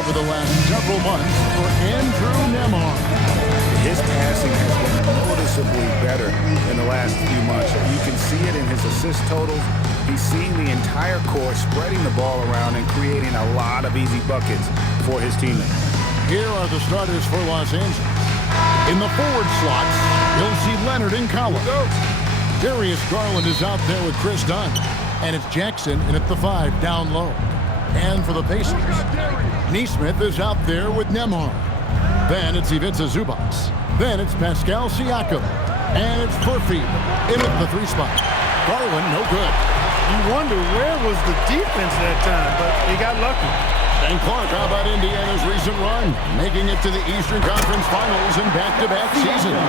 over the last several months for Andrew Nembhard. His passing has been noticeably better in the last few months. You can see it in his assist totals. He's seeing the entire court, spreading the ball around and creating a lot of easy buckets for his teammates. Here are the starters for Los Angeles. In the forward slots, you'll see Leonard and Collins. Darius Garland is out there with Chris Dunn. And it's Jackson in at the 5 down low. And for the Pacers, Nesmith is out there with Nembhard. Then it's Ivica Zubac. Then it's Pascal Siakam. And it's Furphy in at the 3 spot. Garland, no good. You wonder where was the defense that time, but he got lucky. And Clark, how about Indiana's recent run? Making it to the Eastern Conference Finals in back-to-back seasons.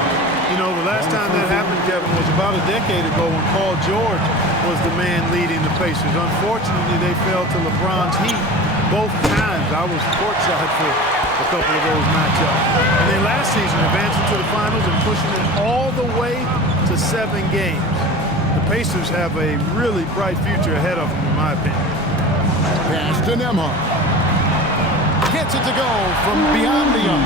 You know, the last time that happened, Kevin, was about a decade ago when Paul George was the man leading the Pacers. Unfortunately, they fell to LeBron's heat both times. I was courtside for a couple of those matchups. And then last season, advancing to the finals and pushing it all the way to 7 games. The Pacers have a really bright future ahead of them, in my opinion. Pass to Nembhard. Gets it to go from beyond the arc.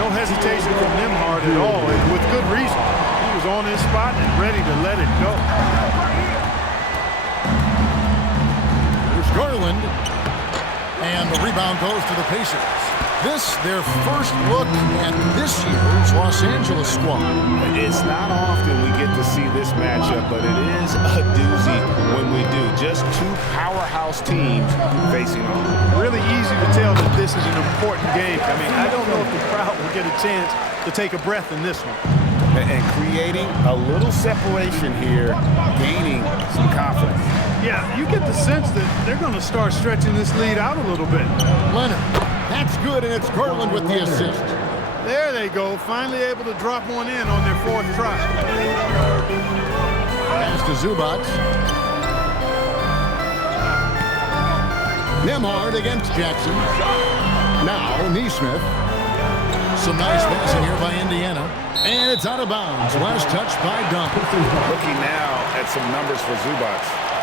No hesitation from Nembhard at all, and with good reason. He was on his spot and ready to let it go. There's Garland. And the rebound goes to the Pacers. This, their first look at this year's Los Angeles squad. It's not often we get to see this matchup, but it is a doozy when we do. Just 2 powerhouse teams facing off. Really easy to tell that this is an important game. I mean, I don't know if the crowd will get a chance to take a breath in this one. And creating a little separation here, gaining some confidence. Yeah, you get the sense that they're going to start stretching this lead out a little bit. Leonard, that's good, and it's Garland with the assist. There they go, finally able to drop one in on their 4th try. Pass to Zubac. Nembhard against Jackson. Now Nesmith. Some nice passing here by Indiana. And it's out of bounds. Last touch by Dunn. Looking now at some numbers for Zubac.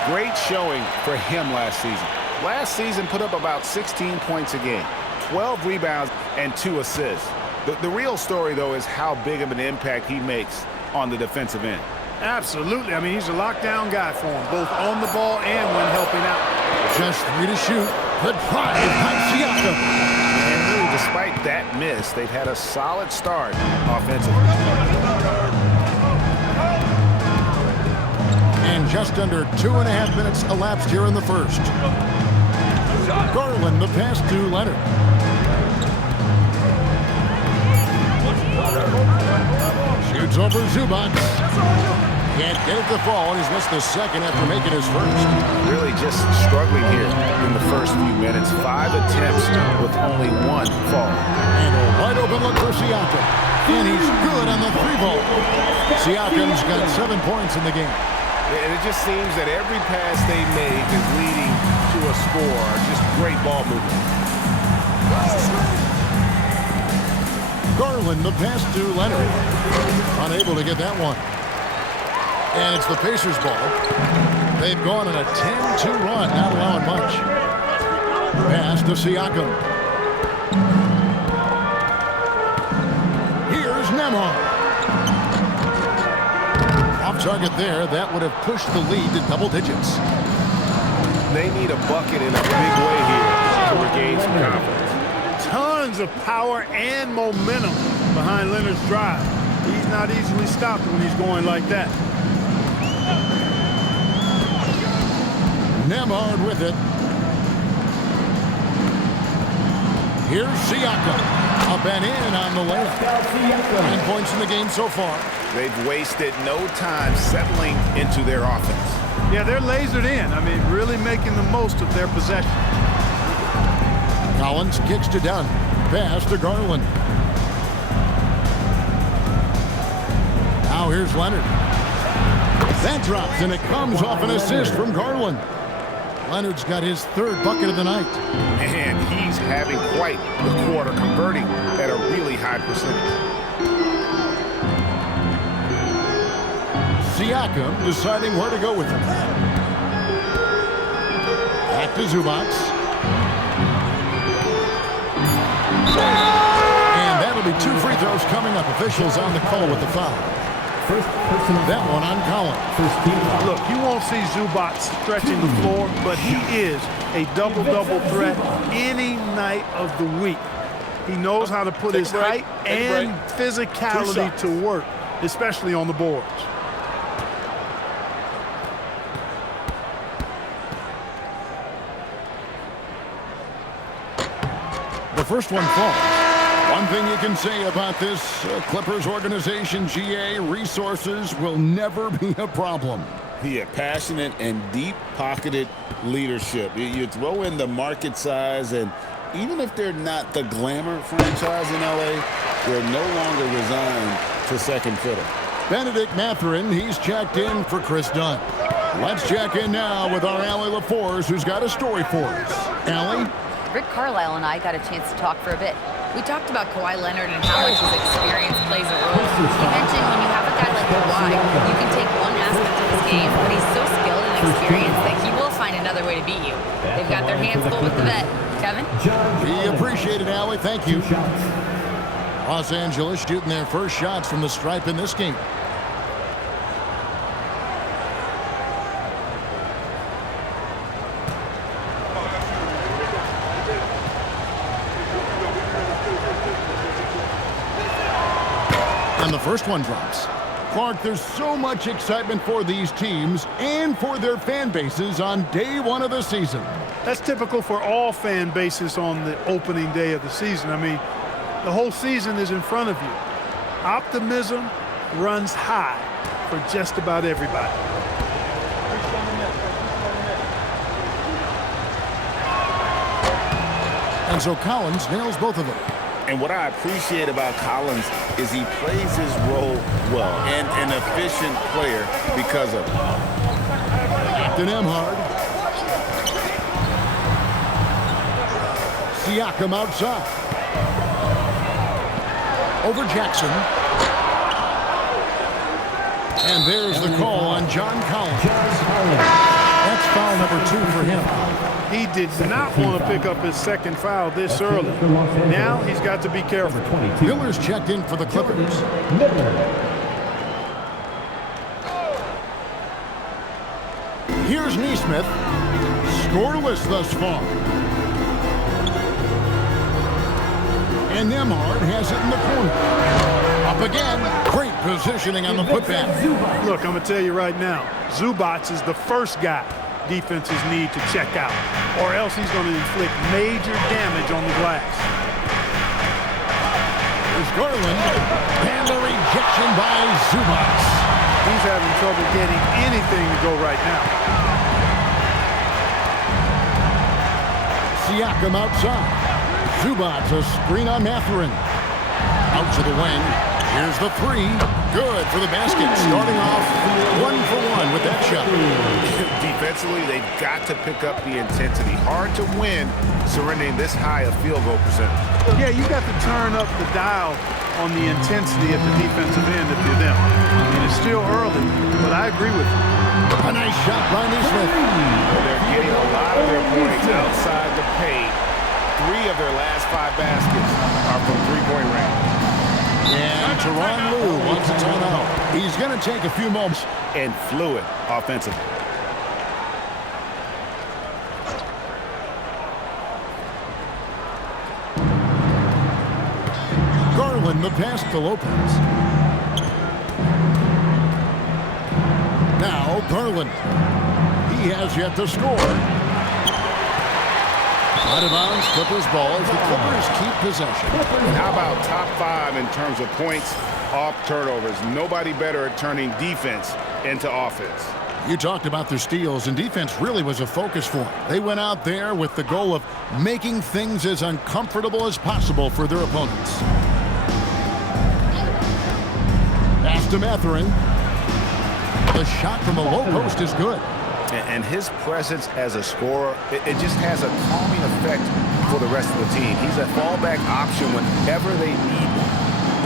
Great showing for him last season. Last season put up about 16 points a game, 12 rebounds, and 2 assists. The real story, though, is how big of an impact he makes on the defensive end. Absolutely. I mean, he's a lockdown guy for him, both on the ball and when helping out. Just 3 to shoot. Good try by Siakam. And really, despite that miss, they've had a solid start offensively. And just under 2.5 minutes elapsed here in the first. Garland, the pass to Leonard. Shoots over Zubac. Can't get it to fall, and he's missed the second after making his first. Really just struggling here in the first few minutes. 5 attempts with only 1 fall. And a wide open look for Siakam. And he's good on the 3-ball. Siakam's got 7 points in the game. And it just seems that every pass they make is leading to a score. Just great ball movement. Garland, the pass to Leonard. Unable to get that one. And it's the Pacers' ball. They've gone on a 10-2 run, not allowing much. Pass to Siakam. Here's Nembhard. Off target there. That would have pushed the lead to double digits. They need a bucket in a big way here to regain some confidence. Tons of power and momentum behind Leonard's drive. He's not easily stopped when he's going like that. Nembhard with it. Here's Siakam. Up and in on the layup. 9 points in the game so far. They've wasted no time settling into their offense. Yeah, they're lasered in. I mean, really making the most of their possession. Collins kicks to Dunn. Pass to Garland. Now here's Leonard. That drops, and it comes off an assist from Garland. Leonard's got his 3rd bucket of the night. And he's having quite the quarter, converting at a really high percentage. Siakam deciding where to go with it. Back to Zubac. fouls coming up. Officials on the call with the foul. That one on Collins. Look, you won't see Zubac stretching the floor, but he is a double-double threat any night of the week. He knows how to put his height and physicality to work, especially on the boards. The first one falls. One thing you can say about this Clippers organization, GA, resources will never be a problem. Yeah, passionate and deep-pocketed leadership. You throw in the market size, and even if they're not the glamour franchise in LA, they're no longer resigned to second fiddle. Bennedict Mathurin, he's checked in for Chris Dunn. Let's check in now with our Allie LaForce, who's got a story for us. Allie? Rick Carlisle and I got a chance to talk for a bit. We talked about Kawhi Leonard and how much his experience plays a role. He mentioned when you have a guy like Kawhi, you can take one aspect of his game, but he's so skilled and experienced that he will find another way to beat you. They've got their hands full with the vet. Kevin? We appreciate it, Allie. Thank you. Los Angeles shooting their first shots from the stripe in this game. And the first one drops. Clark, there's so much excitement for these teams and for their fan bases on day one of the season. That's typical for all fan bases on the opening day of the season. I mean, the whole season is in front of you. Optimism runs high for just about everybody. And so Collins nails both of them. And what I appreciate about Collins is he plays his role well, and an efficient player because of it. To Nemhard. Siakam outside. Over Jackson. And there's the call on John Collins. That's foul number 2 for him. He did not want to pick up his second foul this early. Now he's got to be careful. Miller's checked in for the Clippers. Here's Nesmith. Scoreless thus far. And Nemhard has it in the corner. Up again. Great positioning on the putback. Look, I'm going to tell you right now, Zubac is the first guy defenses need to check out, or else he's going to inflict major damage on the glass. There's Garland, and the rejection by Zubac. He's having trouble getting anything to go right now. Siakam outside. Zubac, a screen on Mathurin. Out to the wing. Here's the 3. Good for the basket. Starting off 1 for 1 with that shot. Defensively, they've got to pick up the intensity. Hard to win surrendering this high a field goal percentage. Yeah, you got to turn up the dial on the intensity at the defensive end if you're them. I mean, it's still early, but I agree with you. A nice shot by Nesmith. They're getting a lot of their points outside the paint. 3 of their last 5 baskets are from three-point range. And Tyronn Lue wants a timeout. He's going to take a few moments. And fluid offensively. Garland the pass to Lopez. Now Garland. He has yet to score. Out of bounds, Clippers ball as the Clippers keep possession. How about top 5 in terms of points off turnovers? Nobody better at turning defense into offense. You talked about their steals, and defense really was a focus for them. They went out there with the goal of making things as uncomfortable as possible for their opponents. Pass to Mathurin. The shot from the low post is good. And his presence as a scorer, it just has a calming effect for the rest of the team. He's a fallback option whenever they need one.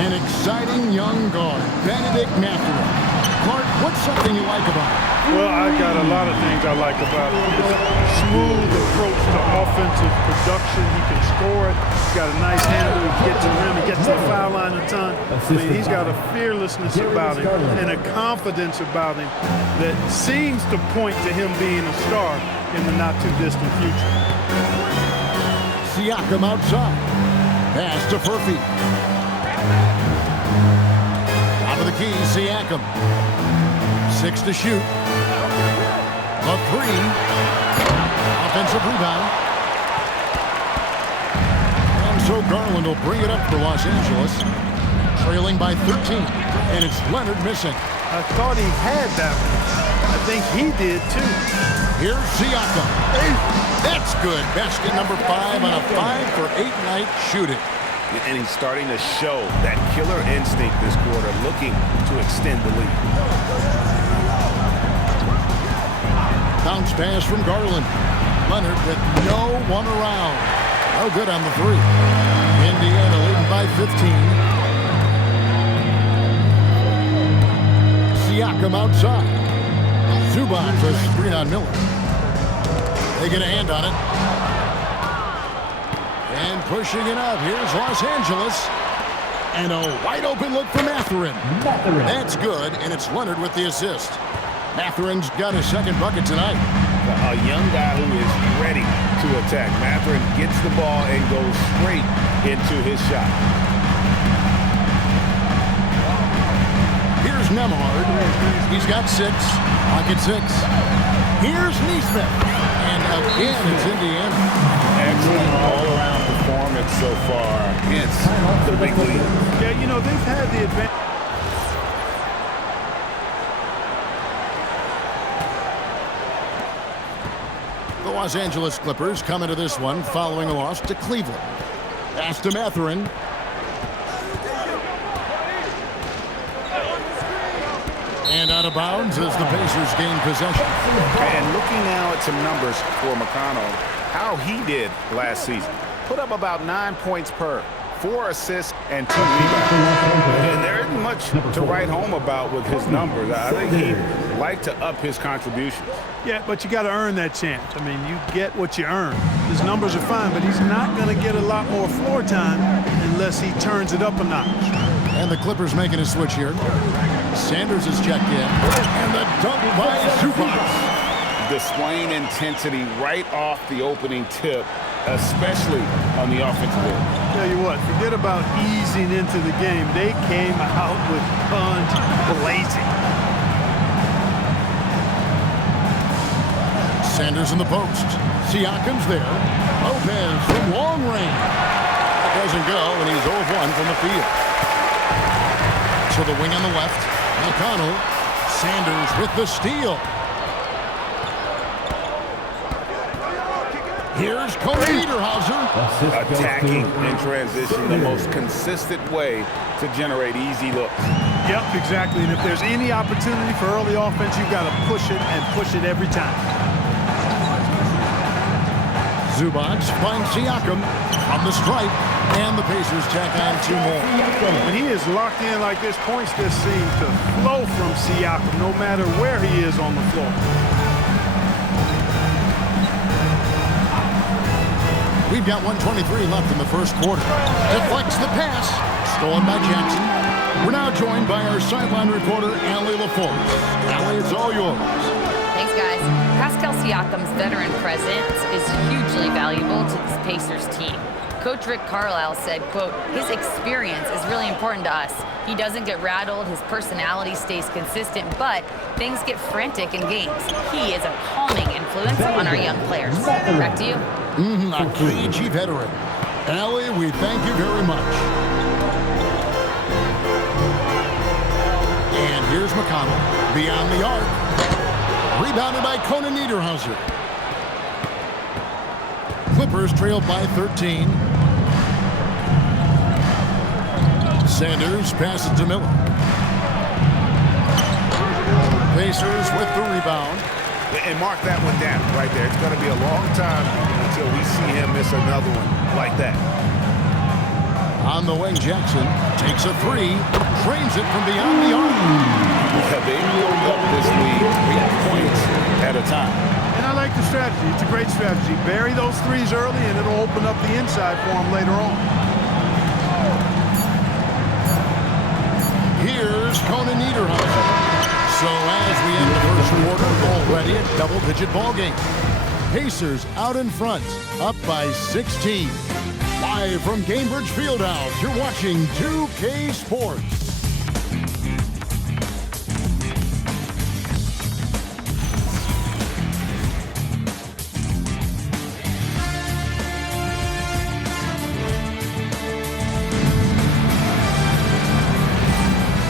An exciting young guard, Bennedict MATHURIN. Clark, what's something you like about him? Well, I got a lot of things I like about him. His smooth approach to offensive production. He can score it. got a nice handle. He gets to the rim. He gets to the foul line a ton. I mean, he's got a fearlessness about him and a confidence about him that seems to point to him being a star in the not-too-distant future. Siakam outside. Pass to Furphy. Top of the key, Siakam. 6 to shoot. A 3. Offensive rebound. And so Garland will bring it up for Los Angeles. Trailing by 13. And it's Leonard missing. I thought he had that one. I think he did, too. Here's Siakam. That's good. Basket number 5 on a 5-for-8 night shooting. And he's starting to show that killer instinct this quarter, looking to extend the lead. Bounce pass from Garland. Leonard with no one around. No good on the 3. Indiana leading by 15. Siakam outside. Zubac for a screen on Miller. They get a hand on it. And pushing it up. Here's Los Angeles. And a wide open look for Mathurin. That's good, and it's Leonard with the assist. Mathurin's got his second bucket tonight. A young guy who is ready to attack. Mathurin gets the ball and goes straight into his shot. Here's Nemhard. He's got 6. Pocket 6. Here's Neesmith. And again, it's Indiana. Excellent all-around performance so far against the big league. Yeah, you know, they've had the advantage. The Los Angeles Clippers come into this one following a loss to Cleveland. Pass to Mathurin. And out of bounds as the Pacers gain possession. And looking now at some numbers for McConnell, how he did last season. Put up about 9 points per, 4 assists, and 2 rebounds. And there isn't much to write home about with his numbers. I think he'd like to up his contributions. Yeah, but you got to earn that chance. I mean, you get what you earn. His numbers are fine, but he's not going to get a lot more floor time unless he turns it up a notch. And the Clippers making a switch here. Sanders is checked in. And the dunk by Zubac. Displaying intensity right off the opening tip, especially on the offensive end. Tell you what, forget about easing into the game. They came out with guns blazing. Sanders in the post. Siakam's there. Lopez from long range. That doesn't go, and he's 0 of 1 from the field. To the wing on the left. McConnell. Sanders with the steal. Here's Cody Niederhauser. Attacking in transition, the most consistent way to generate easy looks. Yep, exactly. And if there's any opportunity for early offense, you've got to push it and push it every time. Zubac finds Siakam on the stripe, and the Pacers tack on 2 more. When he is locked in like this, points just seem to flow from Siakam no matter where he is on the floor. We've got 1:23 left in the first quarter. Deflects the pass. Stolen by Jackson. We're now joined by our sideline reporter, Allie LaForce. Allie, it's all yours. Thanks, guys. Pascal Siakam's veteran presence is hugely valuable to this Pacers team. Coach Rick Carlisle said, quote, his experience is really important to us. He doesn't get rattled, his personality stays consistent, but things get frantic in games. He is a calming influence on our young players. Back to you. A cagey veteran. Allie, we thank you very much. And here's McConnell beyond the arc. Rebounded by Conan Niederhauser. Clippers trailed by 13. Sanders passes to Miller. Pacers with the rebound. And mark that one down right there. It's going to be a long time until we see him miss another one like that. On the wing, Jackson takes a three, drains it from beyond the arc. Yeah, they build up this lead 8 points at a time. And I like the strategy. It's a great strategy. Bury those threes early, and it'll open up the inside for them later on. Here's Conan Niederhauser. So as we end the first quarter, already a double-digit ball game. Pacers out in front, up by 16. Live from Gainbridge Fieldhouse, you're watching 2K Sports.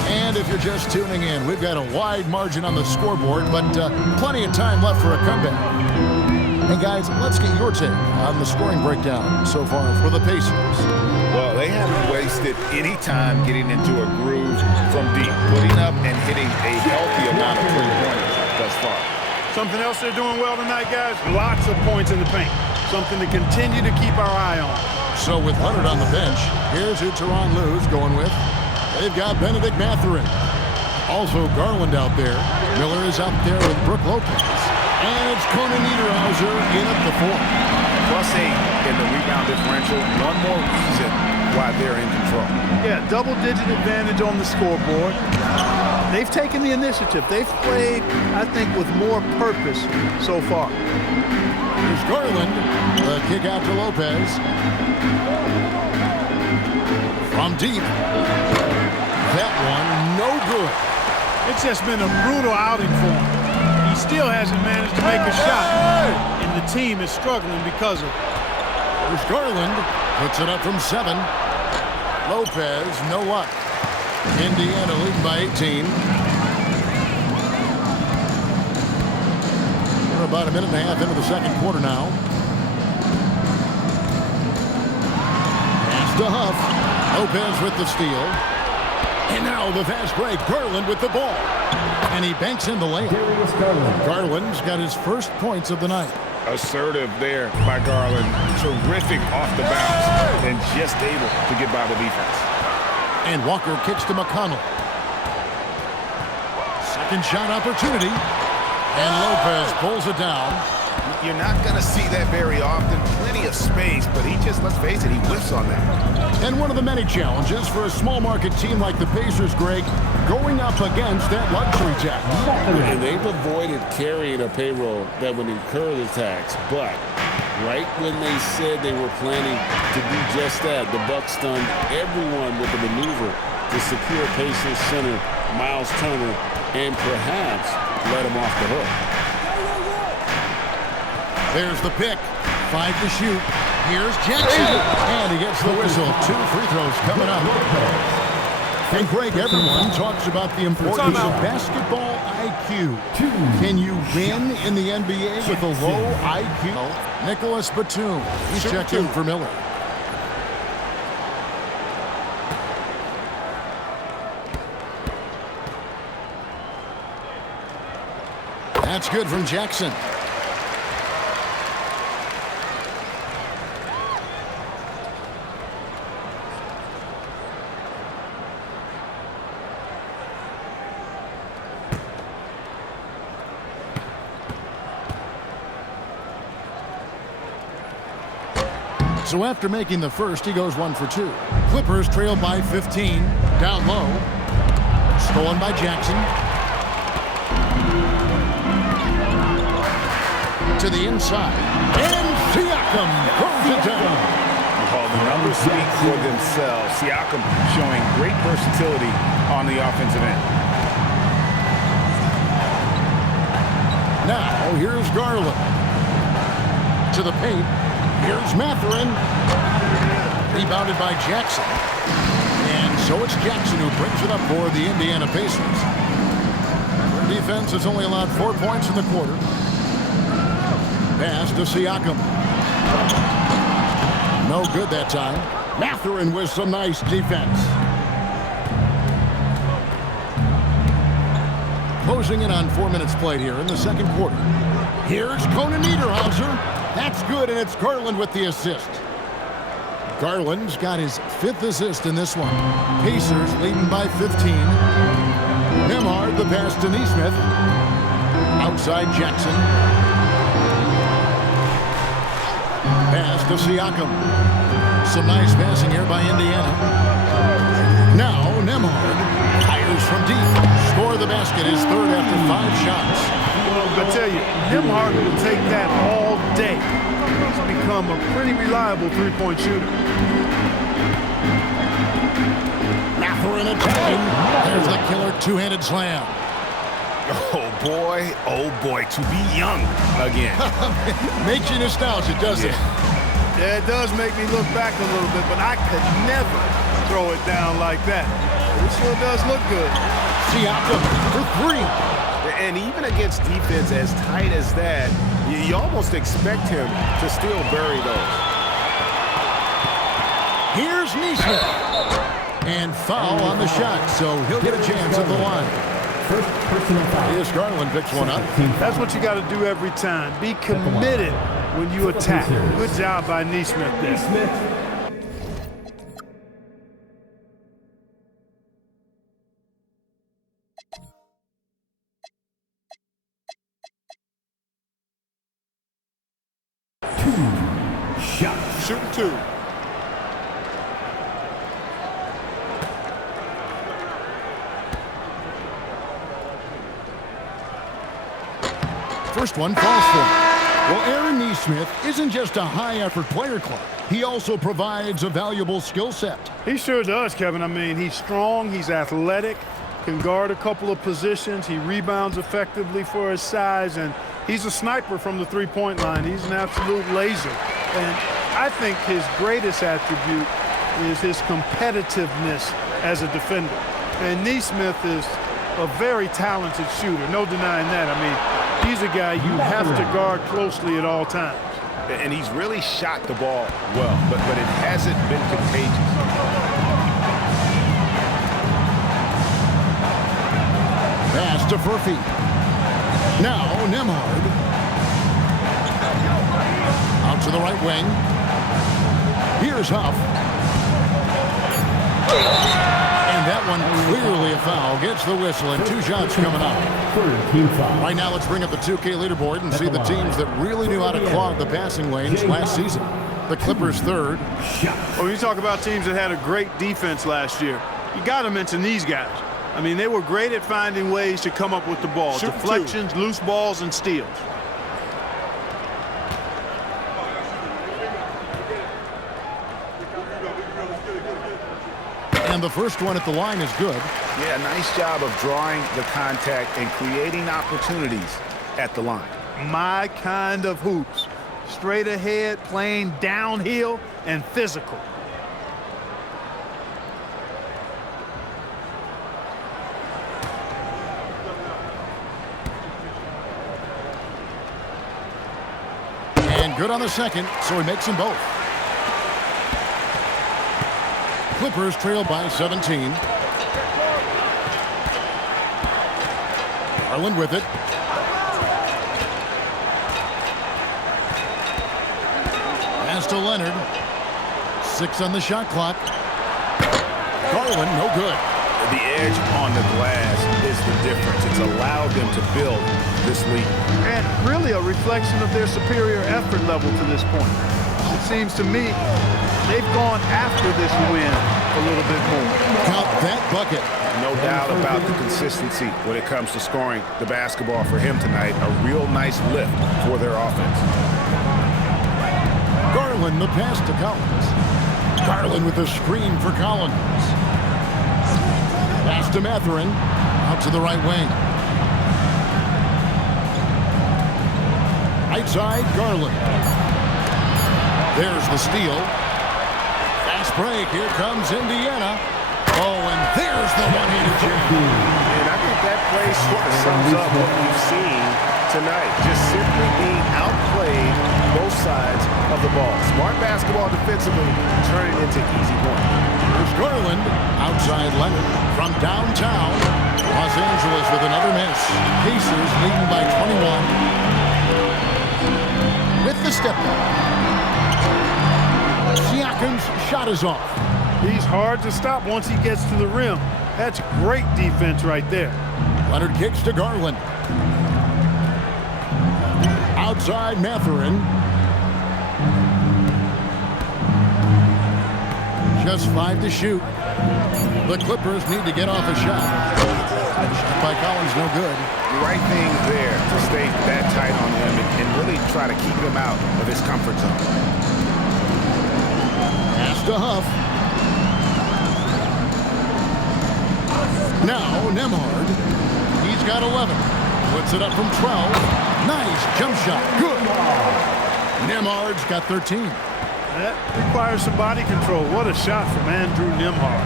And if you're just tuning in, we've got a wide margin on the scoreboard, but plenty of time left for a comeback. Hey guys, let's get your take on the scoring breakdown so far for the Pacers. Well, they haven't wasted any time getting into a groove from deep, putting up and hitting a healthy amount of three-pointers thus far. Something else they're doing well tonight, guys, lots of points in the paint. Something to continue to keep our eye on. So with Leonard on the bench, here's who Tyronn Lue's going with. They've got Bennedict Mathurin. Also Garland out there. Miller is out there with Brook Lopez. And it's Conan Niederhauser in at the 4. +8 in the rebound differential. One more reason why they're in control. Yeah, double-digit advantage on the scoreboard. They've taken the initiative. They've played, I think, with more purpose so far. Here's Garland. The kick out to Lopez. From deep. That one, no good. It's just been a brutal outing for him. He still hasn't managed to make a shot, and the team is struggling because of it. There's Garland. Puts it up from 7. Lopez, no luck. Indiana leading by 18. We're about a minute and a half into the second quarter now. Pass to Huff. Lopez with the steal. And now the fast break. Garland with the ball. And he banks in the layup. Garland's got his first points of the night. Assertive there by Garland. Terrific off the bounce and just able to get by the defense. And Walker kicks to McConnell. Second shot opportunity. And Lopez pulls it down. You're not going to see that very often. Plenty of space, but he just, let's face it, he whiffs on that. And one of the many challenges for a small market team like the Pacers, Greg, going up against that luxury tax. And they've avoided carrying a payroll that would incur the tax, but right when they said they were planning to do just that, the Bucks stunned everyone with the maneuver to secure Pacers center Miles Turner and perhaps let him off the hook. There's the pick. 5 to shoot. Here's Jackson. And he gets the whistle. 2 free throws coming up. And Greg, everyone talks about the importance of basketball IQ. Can you win in the NBA with a low IQ? Nicholas Batum. He's checked in for Miller. That's good from Jackson. So after making the first, he goes 1 for 2. Clippers trail by 15. Down low. Stolen by Jackson. To the inside. And Siakam throws it down. Well, the numbers speak for themselves. Siakam showing great versatility on the offensive end. Now, here's Garland. To the paint. Here's Mathurin. Rebounded by Jackson. And so it's Jackson who brings it up for the Indiana Pacers. Their defense has only allowed 4 points in the quarter. Pass to Siakam. No good that time. Mathurin with some nice defense. Closing in on 4 minutes played here in the second quarter. Here's Conan Niederhauser. That's good, and it's Garland with the assist. Garland's got his 5th assist in this one. Pacers leading by 15. Nembhard, the pass to Nesmith. Outside Jackson. Pass to Siakam. Some nice passing here by Indiana. Now Nembhard fires from deep. Score the basket, his 3rd after 5 shots. Well, I tell you, Nembhard will take that all day. He's become a pretty reliable three-point shooter. Mathurin attacking. There's the killer two-handed slam. Oh boy, to be young again. Makes you nostalgic, doesn't it? Yeah, it does make me look back a little bit, but I could never throw it down like that. It sure does look good. Siakam for 3. And even against defense as tight as that, you almost expect him to still bury those. Here's Nesmith. And foul on the shot, so he'll get a chance at the line. First personal foul. Here's Garland picks one up. That's what you got to do every time. Be committed when you attack. Good job by Nesmith there. Shooting 2. First one falls for him. Well, Aaron Nesmith isn't just a high-effort player club. He also provides a valuable skill set. He sure does, Kevin. I mean, he's strong, he's athletic, can guard a couple of positions, he rebounds effectively for his size, and he's a sniper from the three-point line. He's an absolute laser. And I think his greatest attribute is his competitiveness as a defender. And Nesmith is a very talented shooter, no denying that. I mean, he's a guy you have to guard closely at all times. And he's really shot the ball well, but it hasn't been contagious. Pass to Furphy. Now Nembhard. Out to the right wing. Here's Huff. And that one clearly a foul. Gets the whistle and 2 shots coming up. Right now, let's bring up the 2K leaderboard and see the teams that really knew how to clog the passing lanes last season. The Clippers 3rd. Well, when you talk about teams that had a great defense last year, you got to mention these guys. I mean, they were great at finding ways to come up with the ball. Deflections, loose balls, and steals. And the first one at the line is good. Yeah, nice job of drawing the contact and creating opportunities at the line. My kind of hoops. Straight ahead, playing downhill, and physical. And good on the second, so he makes them both. Clippers trail by 17. Garland with it. Pass to Leonard. 6 on the shot clock. Garland, no good. The edge on the glass is the difference. It's allowed them to build this lead. And really a reflection of their superior effort level to this point. It seems to me they've gone after this win a little bit more. Count that bucket. No doubt about the consistency when it comes to scoring the basketball for him tonight. A real nice lift for their offense. Garland, the pass to Collins. Garland with the screen for Collins. Pass to Mathurin. Out to the right wing. Right side, Garland. There's the steal. Fast break. Here comes Indiana. Oh, and there's the one-handed jam. And I think that play sort of sums up what we've seen tonight. Just simply being outplayed both sides of the ball. Smart basketball defensively, turning into easy points. There's Garland. Outside Leonard. From downtown, Los Angeles with another miss. Pacers leading by 21. With the step back. Siakam. Siakam's shot is off. He's hard to stop once he gets to the rim. That's great defense right there. Leonard kicks to Garland. Outside Mathurin. Just 5 to shoot. The Clippers need to get off a shot. Shot by Collins, no good. The right thing there to stay that tight on him and really try to keep him out of his comfort zone. Pass to Huff. Now Nembhard. He's got 11. Puts it up from 12. Nice jump shot. Good. Nembhard's got 13. That requires some body control. What a shot from Andrew Nembhard.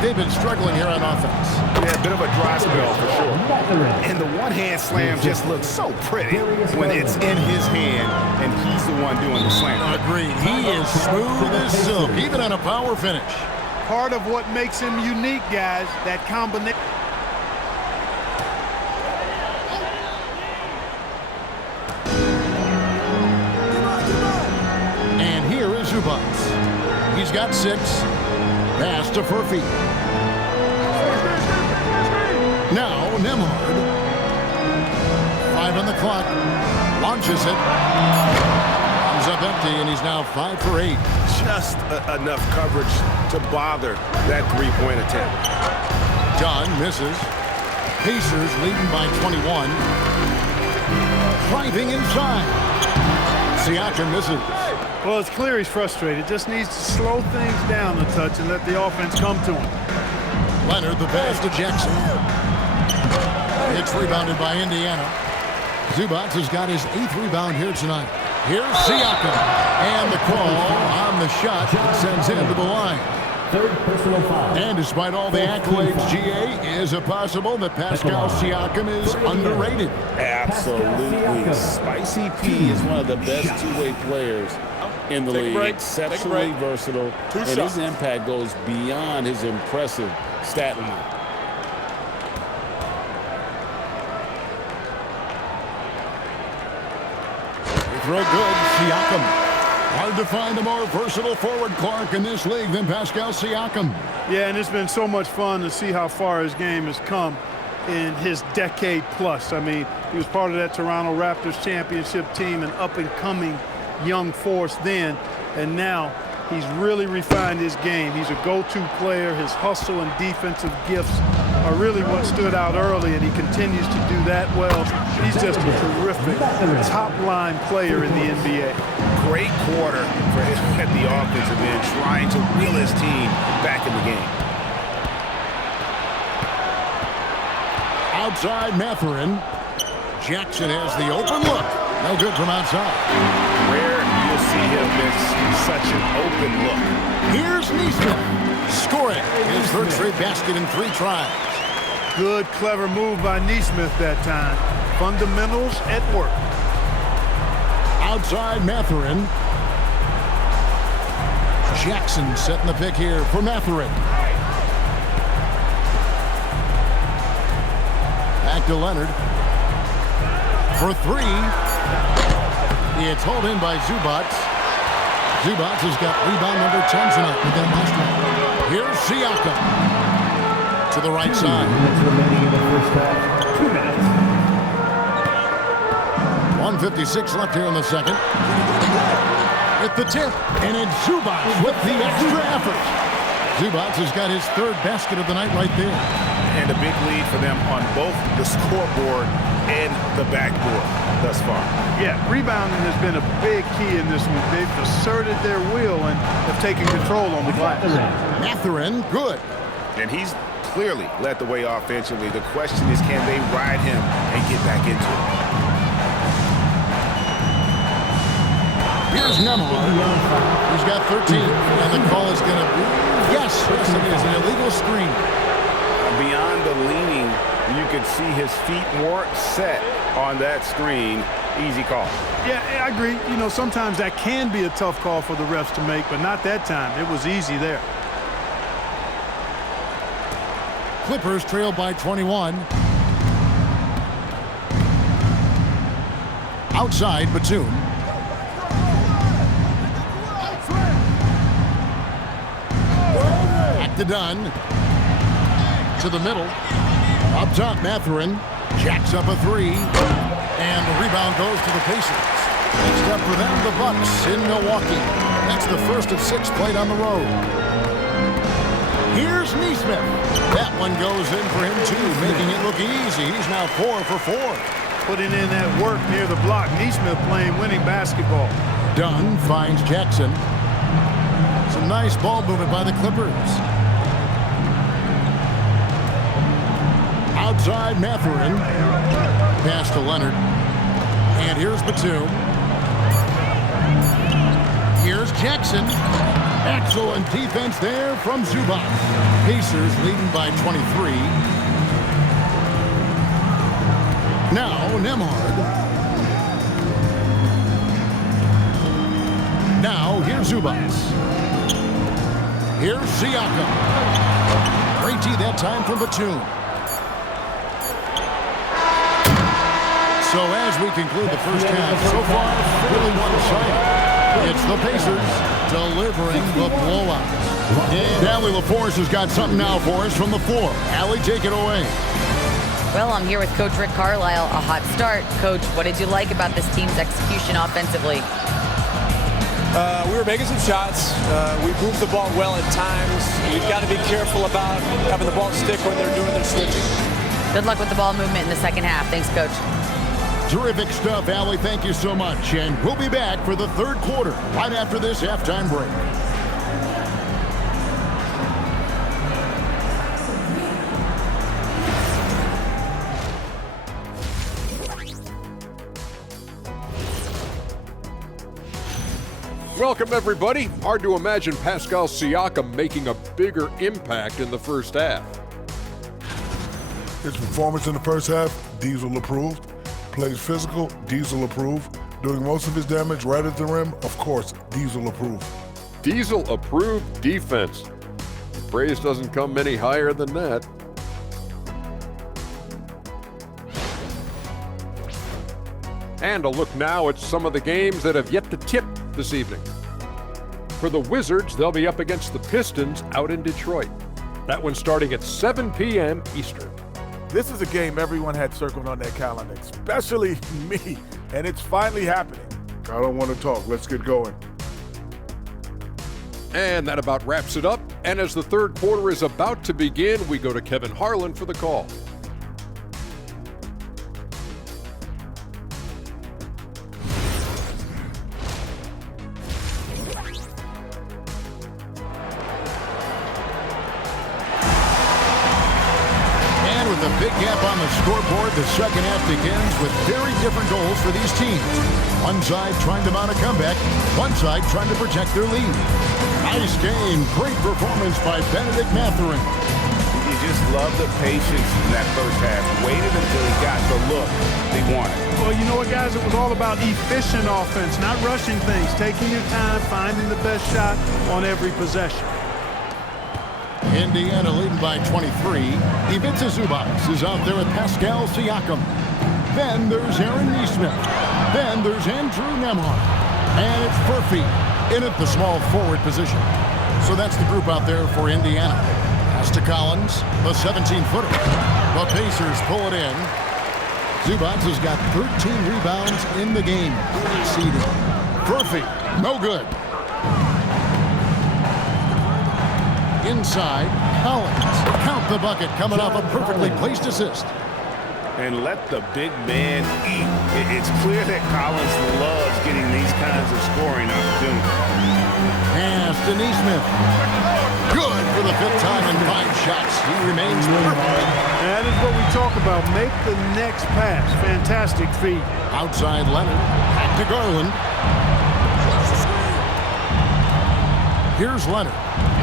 They've been struggling here on offense. Yeah, a bit of a dry spell for sure. And the one-hand slam just looks so pretty when it's in his hand and he's the one doing the slam. Agreed. He is smooth as silk, even on a power finish. Part of what makes him unique, guys, that combination. And here is Zubac. He's got 6. Pass to Furphy. Now Nembhard. 5 on the clock. Launches it. Comes up empty, and he's now 5 for 8. Just enough coverage to bother that three-point attempt. John misses. Pacers leading by 21. Driving inside. Siakam misses. Well, it's clear he's frustrated. Just needs to slow things down a touch and let the offense come to him. Leonard, the pass to Jackson. It's rebounded by Indiana. Zubac has got his 8th rebound here tonight. Here's Siakam. And the call on the shot sends him to the line. Third personal foul. And despite all the accolades, GA, is it possible that Pascal Siakam is underrated? Absolutely. Spicy P is one of the best two-way players in the league. Exceptionally versatile, and his impact goes beyond his impressive stat line. Throw good, Siakam. Hard to find a more versatile forward, Clark, in this league than Pascal Siakam. Yeah, and it's been so much fun to see how far his game has come in his decade plus. I mean, he was part of that Toronto Raptors championship team, an up-and-coming young force then, and now he's really refined his game. He's a go-to player. His hustle and defensive gifts are really what stood out early, and he continues to do that well. He's just a terrific top-line player in the NBA. Great quarter for him at the offensive end, trying to wheel his team back in the game. Outside Mathurin. Jackson has the open look. No good from outside. Rare you'll see him miss such an open look. Here's Nesmith scoring his first straight basket in 3 tries. Good, clever move by Nesmith that time. Fundamentals at work. Outside Mathurin. Jackson setting the pick here for Mathurin. Back to Leonard. For 3. It's hauled in by Zubac. Zubac has got rebound number 10 tonight with that last one. Here's Siakam. To the right side. 2 minutes remaining in the first half. 2 minutes. 1:56 left here in the second. At the tip, and it's Zubac with the extra effort. Zubac has got his 3rd basket of the night right there. And a big lead for them on both the scoreboard and the backboard thus far. Yeah, rebounding has been a big key in this one. They've asserted their will and have taken control on the glass. Mathurin, good. And he's clearly led the way offensively. The question is, can they ride him and get back into it? Here's Nembhard. He's got 13, and the call is going to be, yes, it is an illegal screen. Beyond the leaning, you could see his feet more set on that screen. Easy call. Yeah, I agree. You know, sometimes that can be a tough call for the refs to make, but not that time. It was easy there. Clippers trail by 21. Outside, Batum. Back to Dunn. To the middle. Up top, Mathurin. Jacks up a three. And the rebound goes to the Pacers. Next up for them, the Bucks in Milwaukee. That's the first of 6 played on the road. Here's Nesmith. That one goes in for him, too, making it look easy. He's now 4 for 4. Putting in that work near the block. Nesmith playing winning basketball. Dunn finds Jackson. Some nice ball movement by the Clippers. Outside Mathurin. Pass to Leonard. And here's Batum. Here's Jackson. Excellent defense there from Zubac. Pacers leading by 23. Now Nembhard. Now here's Zubac. Here's Siakam. Great D that time from Batum. So as we conclude the first half, so far fairly one-sided. It's the Pacers delivering the blowout. And Allie LaForce has got something now for us from the floor. Allie, take it away. Well, I'm here with Coach Rick Carlisle. A hot start. Coach, what did you like about this team's execution offensively? We were making some shots. We moved the ball well at times. You've got to be careful about having the ball stick when they're doing their switching. Good luck with the ball movement in the second half. Thanks, Coach. Terrific stuff, Allie. Thank you so much. And we'll be back for the third quarter right after this halftime break. Welcome, everybody. Hard to imagine Pascal Siakam making a bigger impact in the first half. His performance in the first half, Diesel approved. Plays physical, Diesel approved. Doing most of his damage right at the rim, of course, Diesel approved. Diesel approved defense. Praise doesn't come any higher than that. And a look now at some of the games that have yet to tip this evening. For the Wizards, they'll be up against the Pistons out in Detroit. That one's starting at 7 p.m. Eastern. This is a game everyone had circled on their calendar, especially me, and it's finally happening. I don't want to talk. Let's get going. And that about wraps it up. And as the third quarter is about to begin, we go to Kevin Harlan for the call. The big gap on the scoreboard. The second half begins with very different goals for these teams. One side trying to mount a comeback, one side trying to protect their lead. Nice game. Great performance by Bennedict Mathurin. You just love the patience in that first half. Waited until he got the look they wanted. Well, you know what, guys? It was all about efficient offense, not rushing things, taking your time, finding the best shot on every possession. Indiana leading by 23. Ivica Zubac is out there with Pascal Siakam. Then there's Aaron Nesmith. Then there's Andrew Nembhard. And it's Murphy in at the small forward position. So that's the group out there for Indiana. Pass to Collins, the 17-footer. The Pacers pull it in. Zubac has got 13 rebounds in the game. Seeded. Murphy, no good. Inside, Collins. Count the bucket, coming off a perfectly placed assist. And let the big man eat. It's clear that Collins loves getting these kinds of scoring opportunities. Pass to Nesmith. Good for the fifth time in 5 shots. He remains perfect. That is what we talk about. Make the next pass. Fantastic feed. Outside Leonard. Back to Garland. Here's Leonard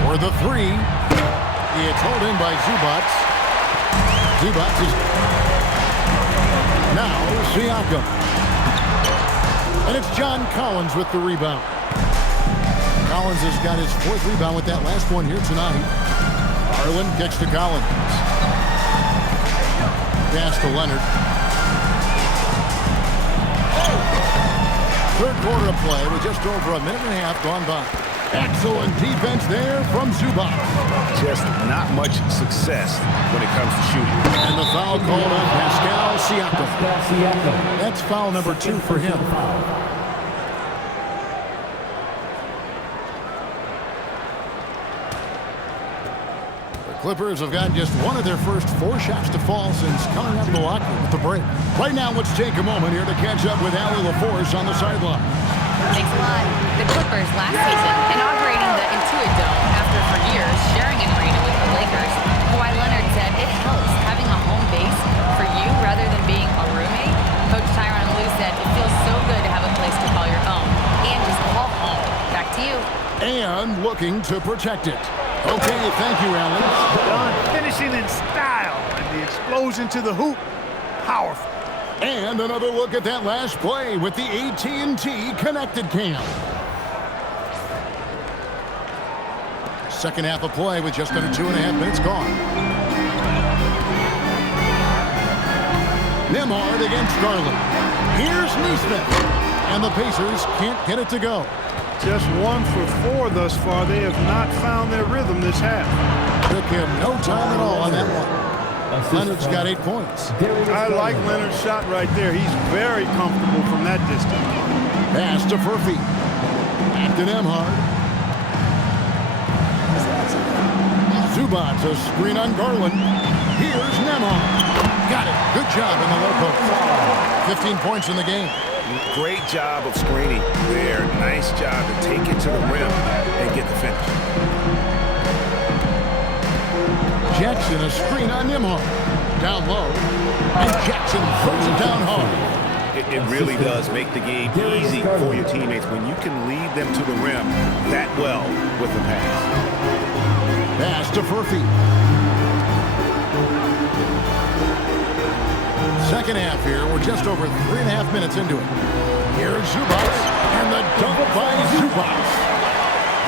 for the three. It's held in by Zubac. Zubac is now Siakam. And it's John Collins with the rebound. Collins has got his 4th rebound with that last one here tonight. Garland kicks to Collins. Pass to Leonard. Third quarter of play with just over a minute and a half gone by. Excellent defense there from Zubac. Just not much success when it comes to shooting. And the foul called on Pascal Siakam. That's foul number 2 for him. Clippers have gotten just one of their first 4 shots to fall since coming out of the locker room with the break. Right now, let's take a moment here to catch up with Allie LaForce on the sideline. Thanks a lot. The Clippers last season inaugurating the Intuit Dome after for years sharing an arena with the Lakers. Kawhi Leonard said it helps having a home base for you rather than being a roommate. Coach Tyronn Lue said it feels so good to have a place to call your own and just call home. Back to you. And looking to protect it. Okay, thank you, Allen. Done finishing in style, and the explosion to the hoop, powerful. And another look at that last play with the AT&T connected cam. Second half of play with just under 2.5 minutes gone. Nembhard against Garland. Here's Nesmith, and the Pacers can't get it to go. Just 1 for 4 thus far. They have not found their rhythm this half. Took him no time at all on that one. Leonard's got 8 points. I like Leonard's shot right there. He's very comfortable from that distance. Pass to Furphy. Back to Nembhard. Zubac, a screen on Garland. Here's Nembhard. Got it. Good job in the low post. 15 points in the game. Great job of screening there. Nice job to take it to the rim and get the finish. Jackson, a screen on Nembhard. Down low. And Jackson throws it down hard. It really does make the game easy for your teammates when you can lead them to the rim that well with the pass. Pass to Furphy. Second half here. We're just over 3.5 minutes into it. Here's Zubac, and the dunk by Zubac.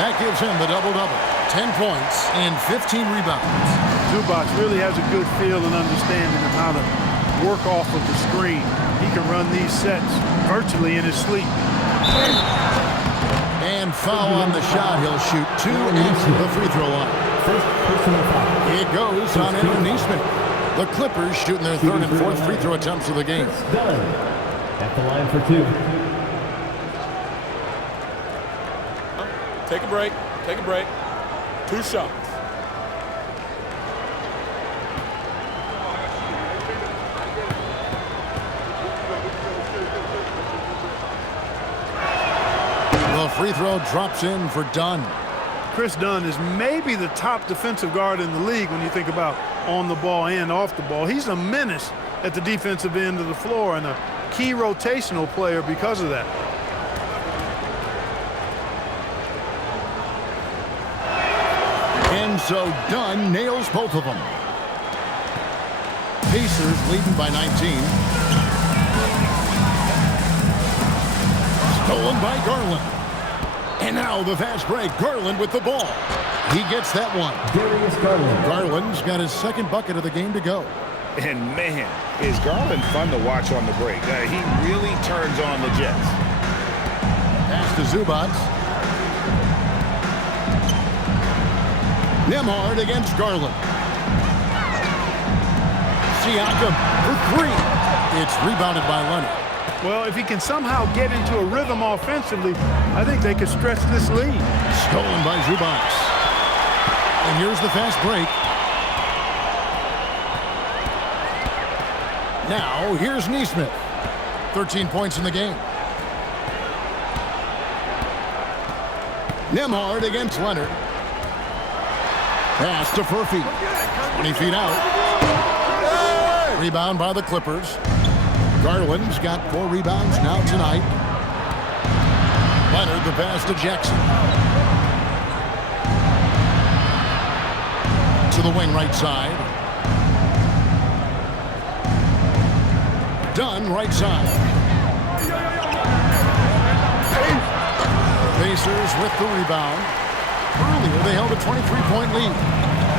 That gives him the double-double. 10 points and 15 rebounds. Zubac really has a good feel and understanding of how to work off of the screen. He can run these sets virtually in his sleep. And foul on the shot. He'll shoot 2 at the free throw line. It goes on Aaron Nesmith. The Clippers shooting their 3rd and 4th free throw attempts of the game. Done. At the line for 2. Take a break. Take a break. 2 shots. The free throw drops in for Dunn. Chris Dunn is maybe the top defensive guard in the league when you think about on the ball and off the ball. He's a menace at the defensive end of the floor and a key rotational player because of that. And so Dunn nails both of them. Pacers leading by 19. Stolen by Garland. And now the fast break. Garland with the ball. He gets that one. Darius Garland. Garland's got his 2nd bucket of the game to go. And man, is Garland fun to watch on the break. He really turns on the Jets. Pass to Zubac. Nembhard against Garland. Siakam for 3. It's rebounded by Leonard. Well, if he can somehow get into a rhythm offensively, I think they could stretch this lead. Stolen by Zubac. And here's the fast break. Now, here's Nesmith. 13 points in the game. Nembhard against Leonard. Pass to Furphy. 20 feet out. Rebound by the Clippers. Garland's got 4 rebounds now tonight. Leonard the pass to Jackson. To the wing right side. Dunn right side. Pacers with the rebound. Earlier they held a 23-point lead.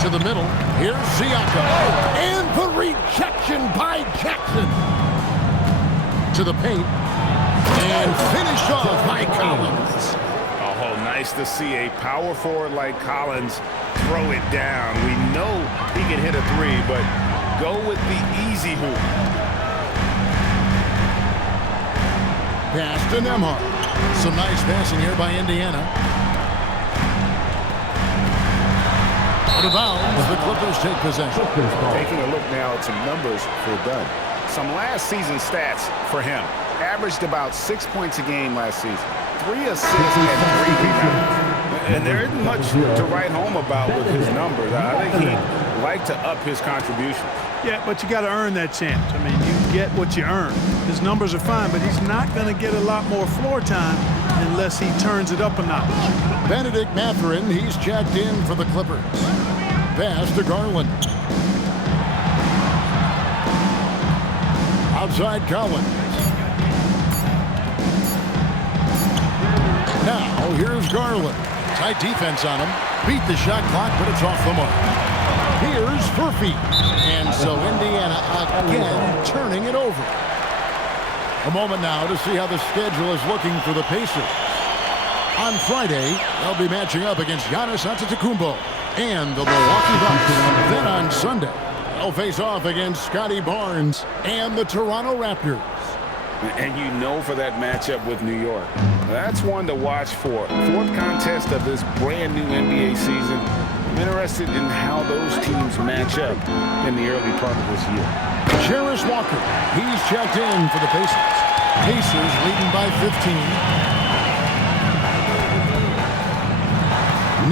To the middle. Here's Siakam. And the rejection by Jackson. To the paint. And finish off by Collins. A Oh, nice to see a power forward like Collins throw it down. We know he can hit a three, but go with the easy hoop. Pass to Nembhard. Some nice passing here by Indiana. Out of bounds, the Clippers take possession. Taking a look now at some numbers for Dunn. Some last season stats for him. Averaged about 6 points a game last season. 3 assists and 3 rebounds. And there isn't much to write home about with his numbers. I think he'd like to up his contribution. Yeah, but you got to earn that chance. I mean, you get what you earn. His numbers are fine, but he's not going to get a lot more floor time unless he turns it up a notch. Bennedict Mathurin, he's checked in for the Clippers. Pass to Garland. Outside Collins. Now, here's Garland. Tight defense on him. Beat the shot clock, but it's off the mark. Here's Furphy. And so Indiana again turning it over. A moment now to see how the schedule is looking for the Pacers. On Friday, they'll be matching up against Giannis Antetokounmpo and the Milwaukee Bucks. Then on Sunday, they'll face off against Scotty Barnes and the Toronto Raptors. And you know for that matchup with New York. That's one to watch for. Fourth contest of this brand new NBA season. I'm interested in how those teams match up in the early part of this year. Jarris Walker, he's checked in for the Pacers. Pacers leading by 15.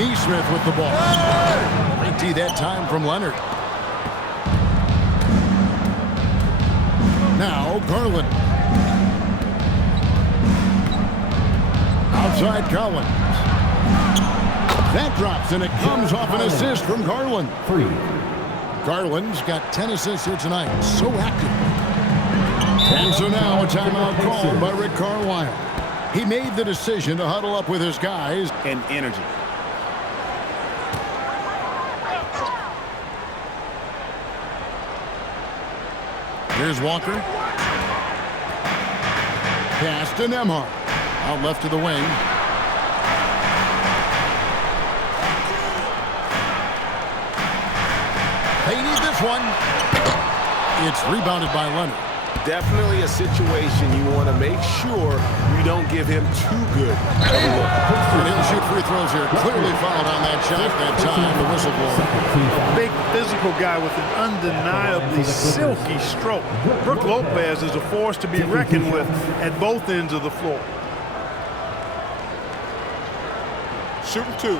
Neesmith with the ball. Empty that time from Leonard. Now Garland. Outside Collins. That drops, and it comes off an assist from Garland. Garland's got 10 assists here tonight. So active. And so now a timeout called by Rick Carlisle. He made the decision to huddle up with his guys. And energy. Here's Walker. Pass to Nembhard. Out left to the wing. They need this one. It's rebounded by Leonard. Definitely a situation you want to make sure you don't give him too good. And he'll shoot free throws here. Clearly fouled on that shot that time. The whistle blows. Big physical guy with an undeniably silky stroke. Brook Lopez is a force to be reckoned with at both ends of the floor. Shooting 2.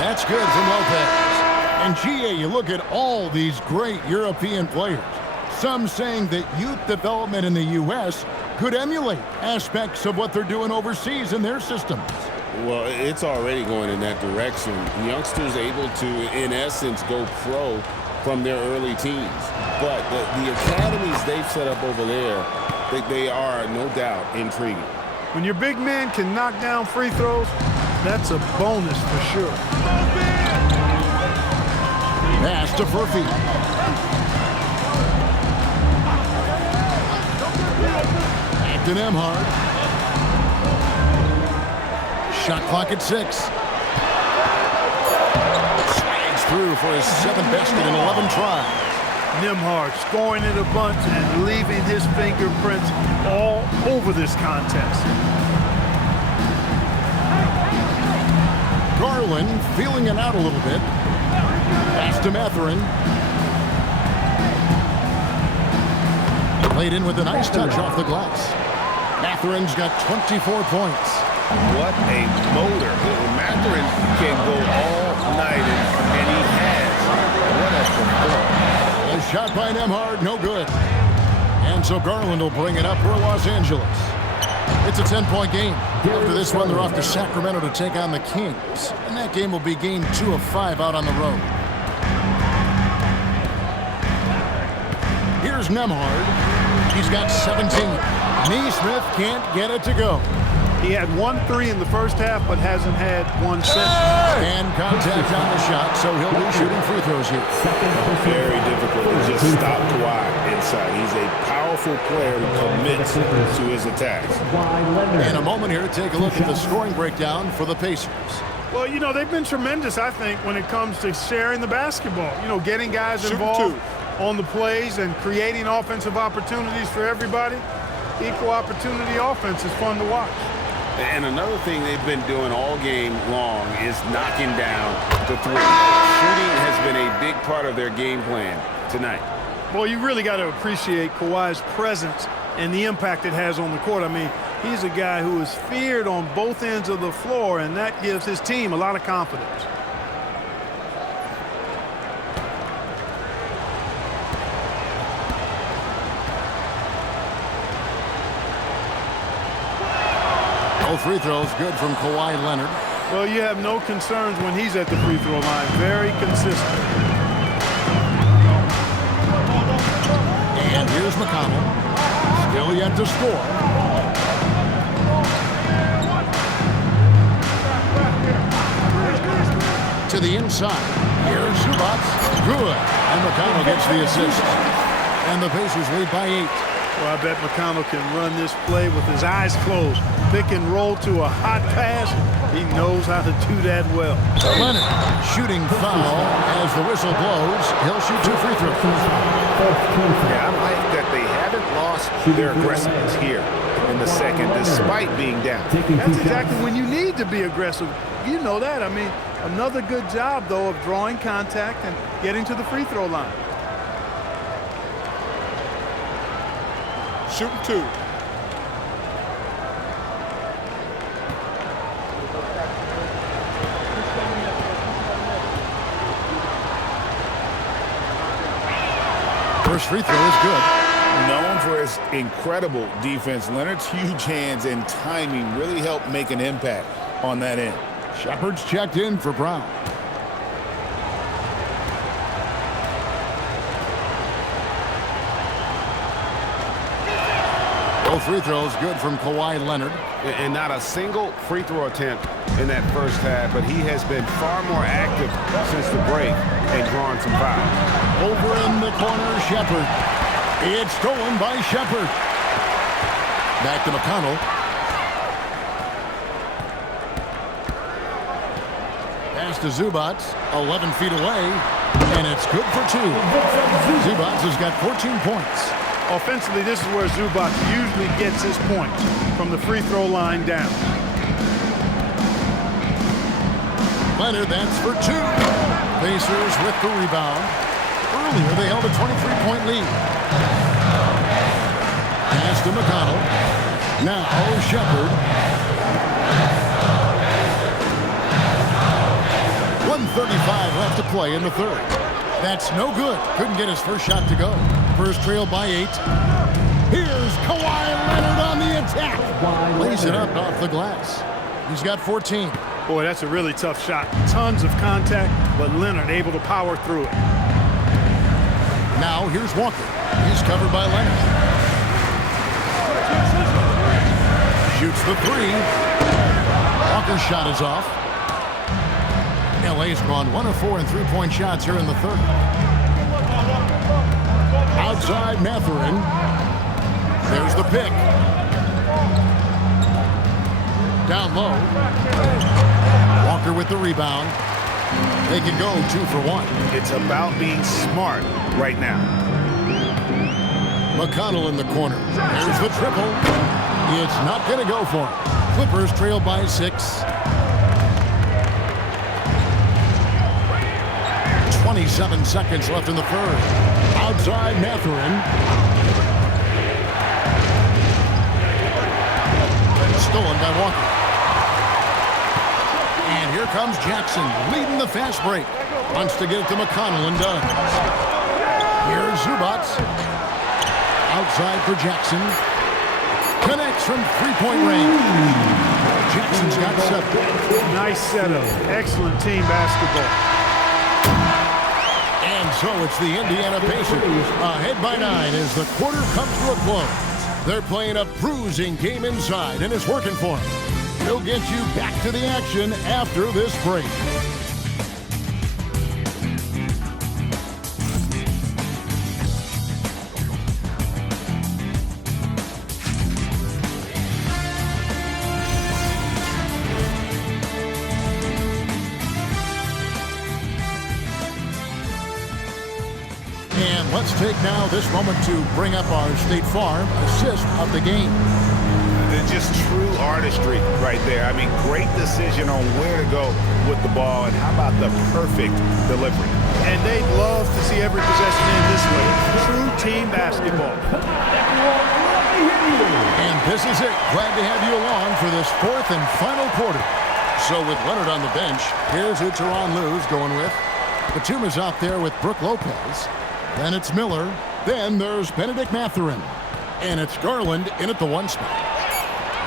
That's good from Lopez. And GA, you look at all these great European players. Some saying that youth development in the U.S. could emulate aspects of what they're doing overseas in their systems. Well, it's already going in that direction. Youngsters able to, in essence, go pro from their early teens. But the academies they've set up over there, they are, no doubt, intriguing. When your big man can knock down free throws, that's a bonus for sure. Pass to Furphy. Back to Nembhard. Shot clock at 6. Slides through for his 7th basket in 11 tries. Nembhard scoring in a bunch and leaving his fingerprints all over this contest. Garland feeling it out a little bit. Pass to Mathurin. Played in with a nice touch off the glass. Mathurin's got 24 points. What a motor. Mathurin can go all night, and he has. What a performance. A shot by Nembhard, no good. And so Garland will bring it up for Los Angeles. It's a 10-point game. After this one, they're off to Sacramento to take on the Kings. And that game will be game 2 of 5 out on the road. Here's Nembhard. He's got 17. Neesmith can't get it to go. He had 1 3 in the first half, but hasn't had one since. And contact on the shot, so he'll be shooting free throws here. Very difficult to just stop Kawhi inside. He's a powerful player who commits to his attacks. In a moment here, take a look at the scoring breakdown for the Pacers. Well, you know, they've been tremendous, I think, when it comes to sharing the basketball. You know, getting guys involved on the plays and creating offensive opportunities for everybody. Equal opportunity offense is fun to watch. And another thing they've been doing all game long is knocking down the three. Shooting has been a big part of their game plan tonight. Well, you really got to appreciate Kawhi's presence and the impact it has on the court. I mean, he's a guy who is feared on both ends of the floor, and that gives his team a lot of confidence. Both free throws good from Kawhi Leonard. Well, you have no concerns when he's at the free throw line. Very consistent. And here's McConnell. Still yet to score. To the inside. Here's Zubac. Good. And McConnell gets the assist. And the Pacers lead by 8. Well, I bet McConnell can run this play with his eyes closed. Pick and roll to a hot pass. He knows how to do that well. Leonard shooting foul as the whistle blows. He'll shoot 2 free throws. Yeah, I like that they haven't lost their aggressiveness here in the second despite being down. That's exactly when you need to be aggressive. You know that. I mean, another good job, though, of drawing contact and getting to the free throw line. Shooting 2. First free throw is good. Known for his incredible defense, Leonard's huge hands and timing really helped make an impact on that end. Shepard's checked in for Brown. Both free throws good from Kawhi Leonard. And not a single free throw attempt in that first half, but he has been far more active since the break and drawing some fouls. Over in the corner, Shepard. It's stolen by Shepard. Back to McConnell. Pass to Zubac, 11 feet away, and it's good for 2. Zubac has got 14 points. Offensively, this is where Zubac usually gets his points, from the free throw line down. Leonard, that's for 2. Pacers with the rebound. Earlier, they held a 23-point lead. Pass to McConnell. Now, Shepard. 1:35 left to play in the third. That's no good. Couldn't get his first shot to go. First trail by 8. Here's Kawhi Leonard on the attack. Lays it up off the glass. He's got 14. Boy, that's a really tough shot. Tons of contact, but Leonard able to power through it. Now here's Walker. He's covered by Leonard. Shoots the 3. Walker's shot is off. LA's gone 1 of 4 in three-point shots here in the third. Outside Mathurin. There's the pick. Down low. Walker with the rebound. They can go 2 for 1. It's about being smart right now. McConnell in the corner. There's the triple. It's not going to go for him. Clippers trail by 6. 27 seconds left in the third. Outside Mathurin. Stolen by Walker. And here comes Jackson leading the fast break. Wants to get it to McConnell and does. Here's Zubac. Outside for Jackson. Connects from three-point range. Jackson's got 7. Nice setup. Excellent team basketball. And so it's the Indiana Pacers ahead by 9 as the quarter comes to a close. They're playing a bruising game inside, and it's working for them. We'll get you back to the action after this break. And let's take now this moment to bring up our State Farm assist of the game. Just true artistry right there. I mean, great decision on where to go with the ball, and how about the perfect delivery. And they'd love to see every possession in this way. True team basketball. And this is it. Glad to have you along for this fourth and final quarter. So with Leonard on the bench, here's who Tyronn Lue's going with. Batum is out there with Brook Lopez. Then it's Miller. Then there's Bennedict Mathurin. And it's Garland in at the 1 spot.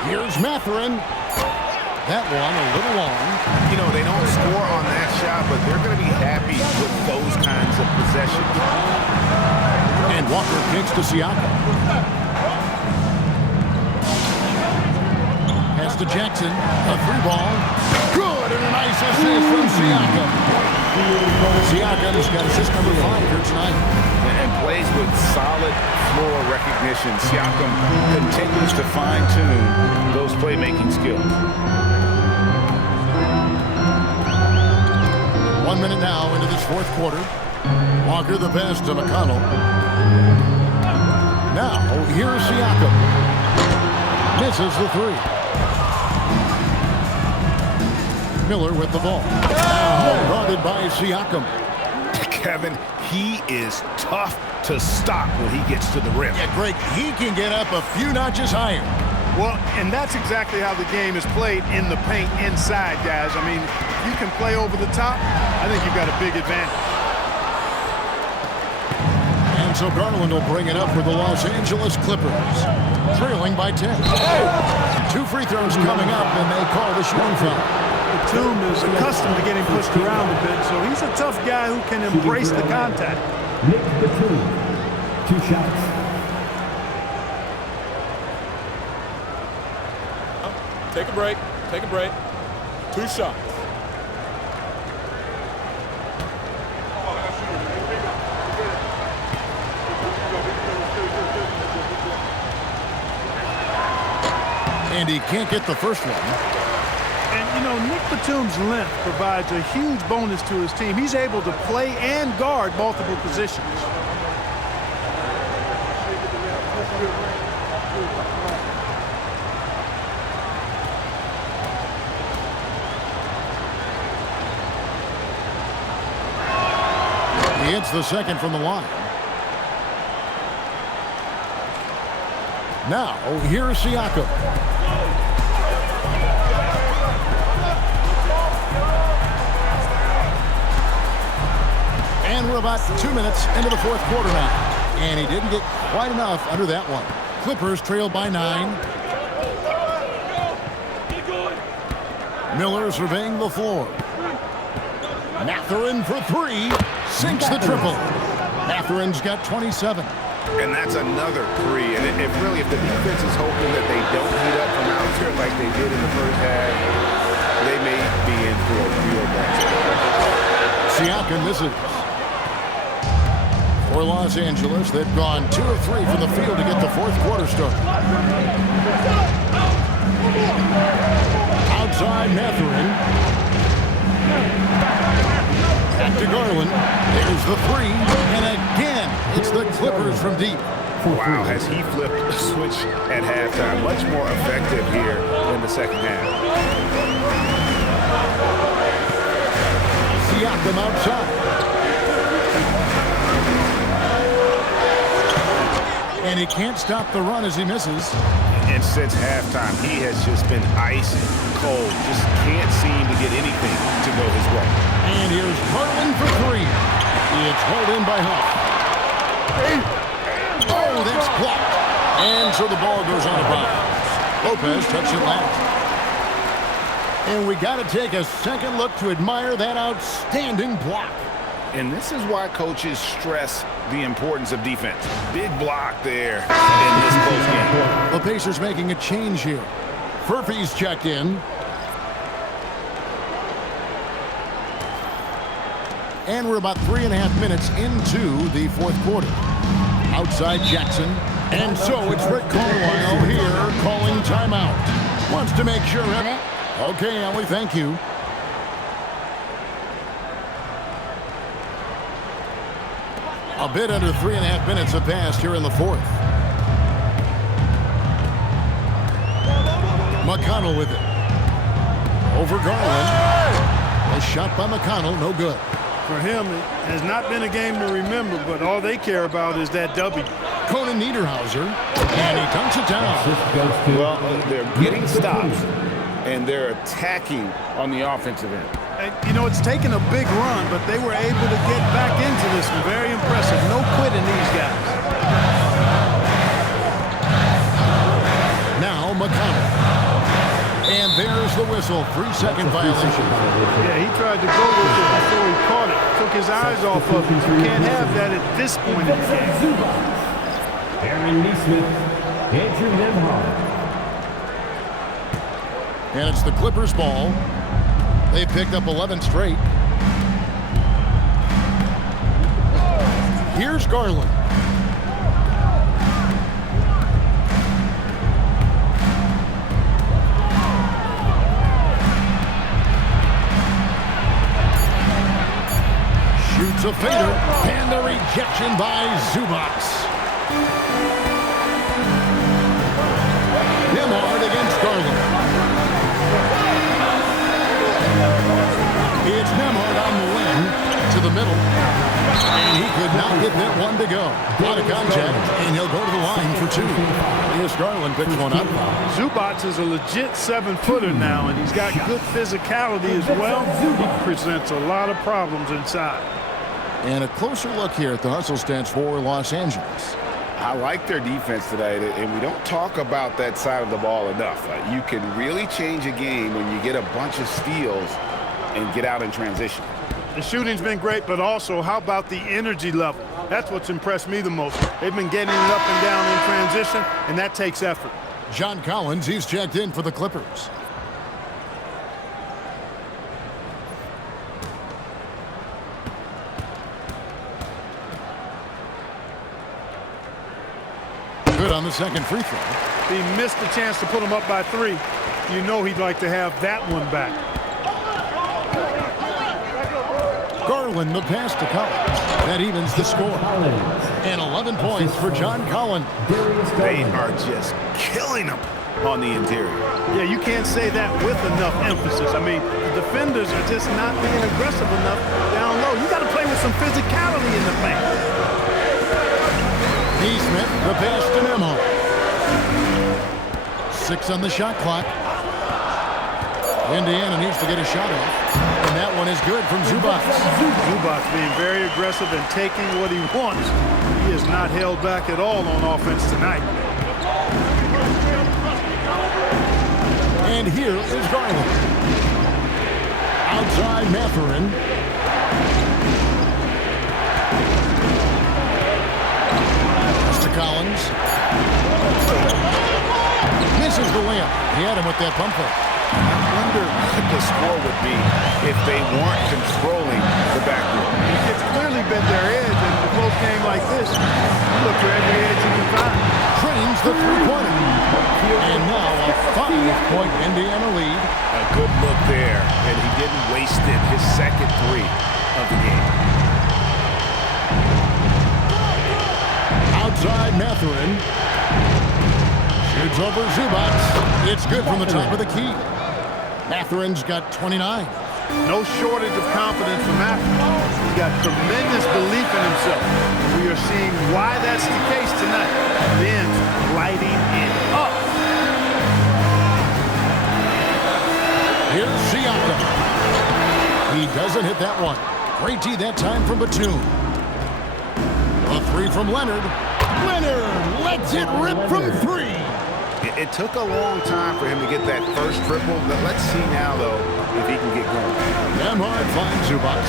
Here's Mathurin. That one a little long. You know, they don't score on that shot, but they're going to be happy with those kinds of possessions. And Walker kicks to Siakam. Pass to Jackson. A 3-ball. Good, and a nice assist from Siakam. Siakam's got assist number 5 here tonight. And plays with solid floor recognition. Siakam continues to fine-tune those playmaking skills. 1 minute now into this fourth quarter. Walker the pass to McConnell. Now, here's Siakam. Misses the 3. Miller with the ball. Now guarded by Siakam. Kevin, he is tough to stop when he gets to the rim. Yeah, Greg, he can get up a few notches higher. Well, and that's exactly how the game is played in the paint inside, guys. I mean, if you can play over the top, I think you've got a big advantage. And so Garland will bring it up for the Los Angeles Clippers, trailing by 10. 2 free throws coming up, and they call the shooting foul. Batum is accustomed to getting pushed around a bit, so he's a tough guy who can embrace the contact. Nick Batum, 2 shots. Take a break. Take a break. 2 shots. And he can't get the first one. And, you know, Nick Batum's length provides a huge bonus to his team. He's able to play and guard multiple positions. He hits the second from the line. Now, here's Siakam. And we're about 2 minutes into the fourth quarter now. And he didn't get quite enough under that one. Clippers trail by 9. Miller surveying the floor. Mathurin for 3. Sinks the triple. Mathurin's got 27. And that's another 3. And if the defense is hoping that they don't heat up from out here like they did in the first half, they may be in for a real basket. Siakam misses. For Los Angeles, they've gone 2 of 3 from the field to get the fourth quarter started. Outside Mathurin. Back to Garland. There's the 3. And again, it's the Clippers from deep. Wow, has he flipped the switch at halftime. Much more effective here in the second half. Siakam outside. And he can't stop the run as he misses. And since halftime, he has just been ice cold. Just can't seem to get anything to go his way. And here's Garland for 3. It's hauled in by Huff. Oh, that's blocked. And so the ball goes on the bounce. Lopez touched it last. And we got to take a second look to admire that outstanding block. And this is why coaches stress the importance of defense. Big block there in this close game. The Pacers making a change here. Furphy's checked in. And we're about 3.5 minutes into the fourth quarter. Outside Jackson. And so it's Rick Carlisle here calling timeout. Wants to make sure. Okay, Ellie, thank you. A bit under 3.5 minutes have passed here in the fourth. McConnell with it. Over Garland. A shot by McConnell, no good. For him, it has not been a game to remember, but all they care about is that W. Conan Niederhauser, and he dunks it down. Well, they're getting stops, and they're attacking on the offensive end. And, you know, it's taken a big run, but they were able to get back into this one. Very impressive. No quitting these guys. Now McConnell. And there's the whistle. 3-second violation. Yeah, he tried to go with it before he caught it. Took his eyes off of it. You can't have that at this point in the game. Aaron Neesmith, Andrew Nemhard. And it's the Clippers' ball. They picked up 11 straight. Here's Garland. Shoots a fader, and the rejection by Zubac. Nemhard against Garland. It's Nemhard on the wing to the middle. And he could not get that one to go. Out of contact, and he'll go to the line for two. Here's Garland, picks one up. Zubac is a legit 7-footer now, and he's got good physicality as well. He presents a lot of problems inside. And a closer look here at the hustle stats for Los Angeles. I like their defense today, and we don't talk about that side of the ball enough. You can really change a game when you get a bunch of steals and get out in transition. The shooting's been great, but also how about the energy level? That's what's impressed me the most. They've been getting it up and down in transition, and that takes effort. John Collins, he's checked in for the Clippers. Good on the second free throw. He missed the chance to put him up by 3. You know he'd like to have that one back. Garland, the pass to Collins. That evens the score. And 11 points for John Collins. They are just killing him on the interior. Yeah, you can't say that with enough emphasis. I mean, the defenders are just not being aggressive enough down low. You got to play with some physicality in the paint. Neesmith, the pass to Nemhard. 6 on the shot clock. Indiana needs to get a shot off. And that one is good from Zubac. Zubac being very aggressive and taking what he wants. He is not held back at all on offense tonight. And here is Garland. Outside Mathurin. Collins misses the layup. He had him with that pump fake. I wonder what the score would be if they weren't controlling the backcourt. It's clearly been their edge in a close game like this. Look for every edge you can find. Trains the three-pointer. And now a 5-point Indiana lead. A good look there, and he didn't waste it. His second 3 of the game. Outside Mathurin. Shoots over Zubac. It's good from the top of the key. Mathurin's got 29. No shortage of confidence from Mathurin. He's got tremendous belief in himself. We are seeing why that's the case tonight. Ben's lighting it up. Here's Siakam. He doesn't hit that one. Great D that time from Batum. A 3 from Leonard. Leonard lets it rip from 3. It took a long time for him to get that first triple. Let's see now, though, if he can get going. Nemhard finds Zubac.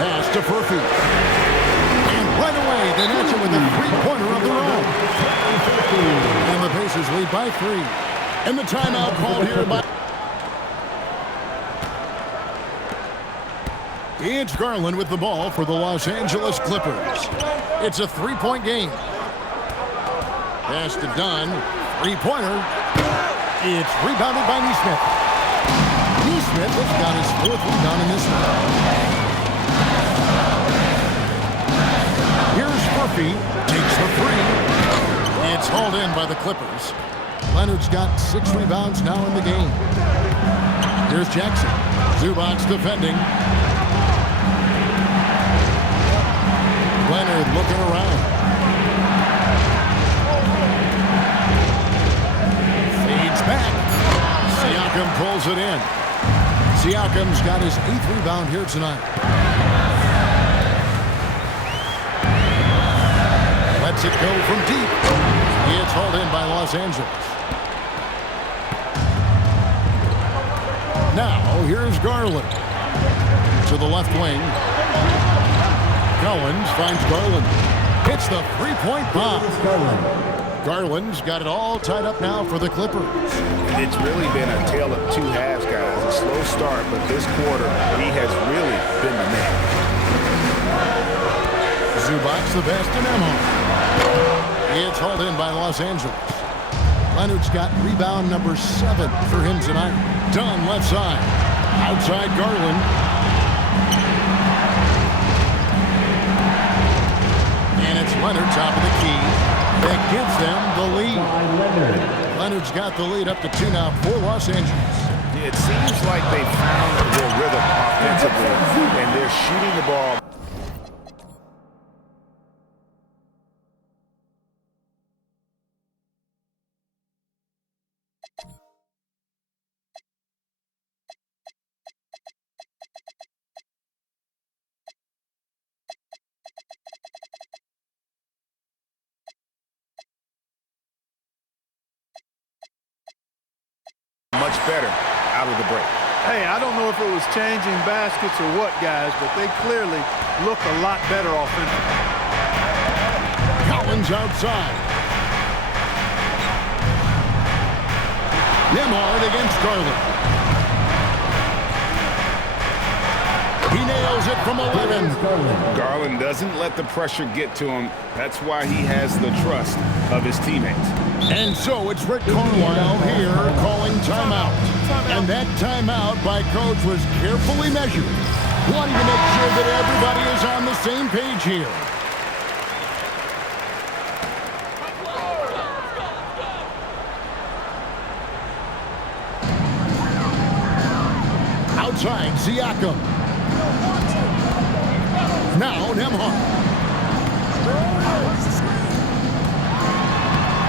Pass to Furphy. And right away, they match it with a three-pointer of their own. And the Pacers lead by 3. And the timeout called here by... It's Garland with the ball for the Los Angeles Clippers. It's a three-point game. Pass to Dunn. Three-pointer. It's rebounded by Nesmith. Nesmith has got his fourth rebound in this one. Here's Murphy. Takes the three. It's hauled in by the Clippers. Leonard's got 6 rebounds now in the game. Here's Jackson. Zubac's defending. Leonard looking around. Fades back. Siakam pulls it in. Siakam's got his 8th rebound here tonight. Lets it go from deep. It's hauled in by Los Angeles. Now, here's Garland. To the left wing. Collins finds Garland. Hits the three-point bomb. Garland's got it all tied up now for the Clippers. It's really been a tale of two halves, guys. A slow start, but this quarter, he has really been the man. Zubac's the best in Emma. It's hauled in by Los Angeles. Leonard's got rebound number 7 for him tonight. Dunn left side. Outside Garland. And it's Leonard top of the key. That gives them the lead. Leonard's got the lead up to 2 now for Los Angeles. It seems like they found their rhythm offensively, and they're shooting the ball. Much better out of the break. Hey, I don't know if it was changing baskets or what, guys, but they clearly look a lot better offensively. Collins outside. Nembhard against Garland. He nails it from 11. Garland doesn't let the pressure get to him. That's why he has the trust of his teammates. And so it's Rick Carlisle here calling timeout. And that timeout by coach was carefully measured, wanting to make sure that everybody is on the same page here. Outside, Siakam. Now, Nembhard.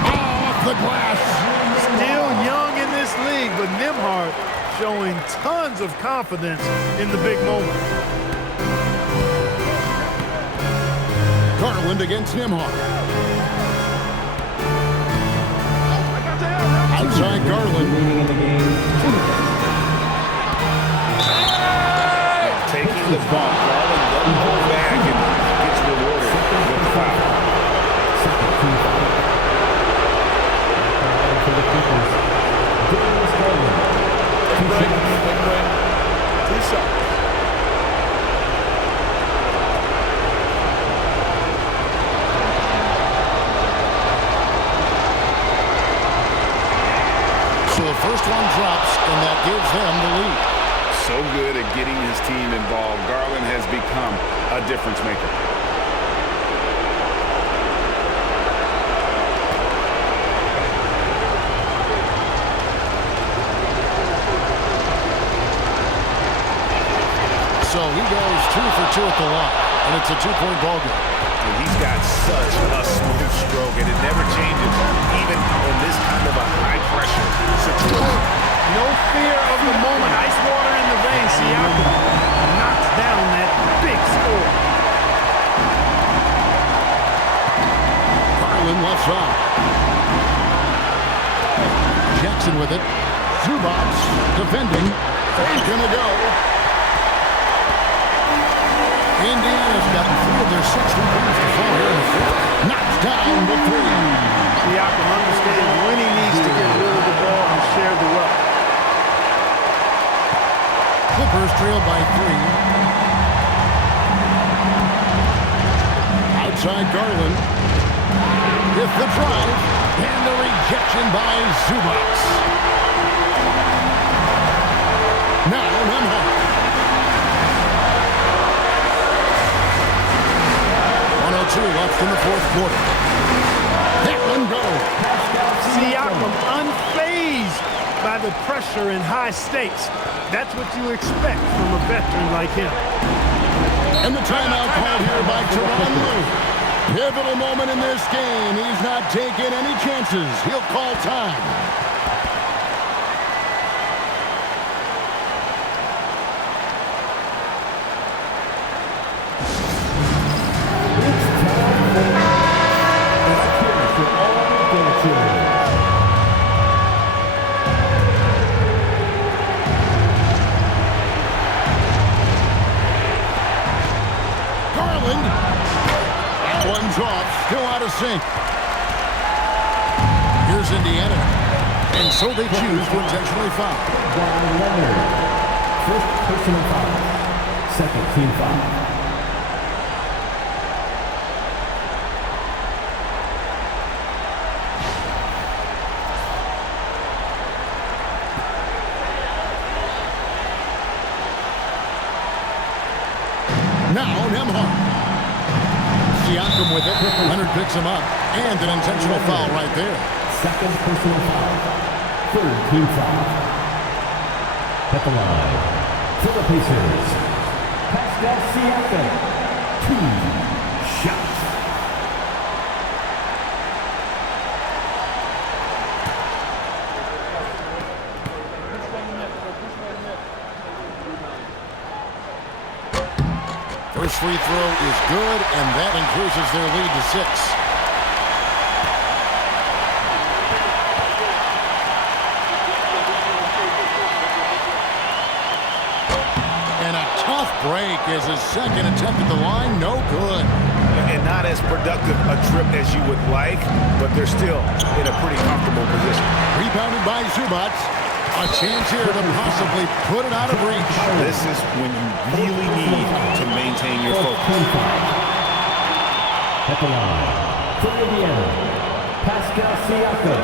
Off the glass. Still young in this league, but Nembhard showing tons of confidence in the big moment. Garland against Nembhard. Outside Garland. Taking the ball. Garland doesn't hold back and gets rewarded with the foul. So the first one drops, and that gives them the lead. So good at getting his team involved. Garland has become a difference maker. So he goes 2 for 2 at the line, and it's a 2-point ball game. And he's got such a smooth stroke, and it never changes, even in this kind of a high-pressure situation. No fear of the moment. Ice water in the veins. Siakam knocks down that big score. Garland left side. Jackson with it. Zubac defending. He's going to go. Indiana's got 3 of their 6 rebounds to fall here in the fourth. Knocks down the 3. Siakam understands when he needs to get rid of the ball and share the wealth. Clippers trail by 3. inside Garland. With the drive. And the rejection by Zubac. Now Nembhard. 1:02 left in the fourth quarter. That one goes. Siakam unfazed by the pressure and high stakes. That's what you expect from a veteran like him. And the timeout called here by Tyronn Lue. Pivotal moment in this game. He's not taking any chances. He'll call time. Still out of sync. Here's Indiana. And so they choose to intentionally foul. First personal foul. Second team foul. Now Nembhard. Siakam with it. Leonard picks him up. And an intentional foul right there. Second personal foul. Third team foul. At the line, for the Pacers, Pascal Siakam. 2 shots. First free throw is good, and that increases their lead to 6. And a tough break is his second attempt at the line. No good. And not as productive a trip as you would like, but they're still in a pretty comfortable position. Rebounded by Zubac. A chance here to possibly put it out of reach. This is when you really need to maintain your focus. At the line, for Indiana, Pascal Siakam.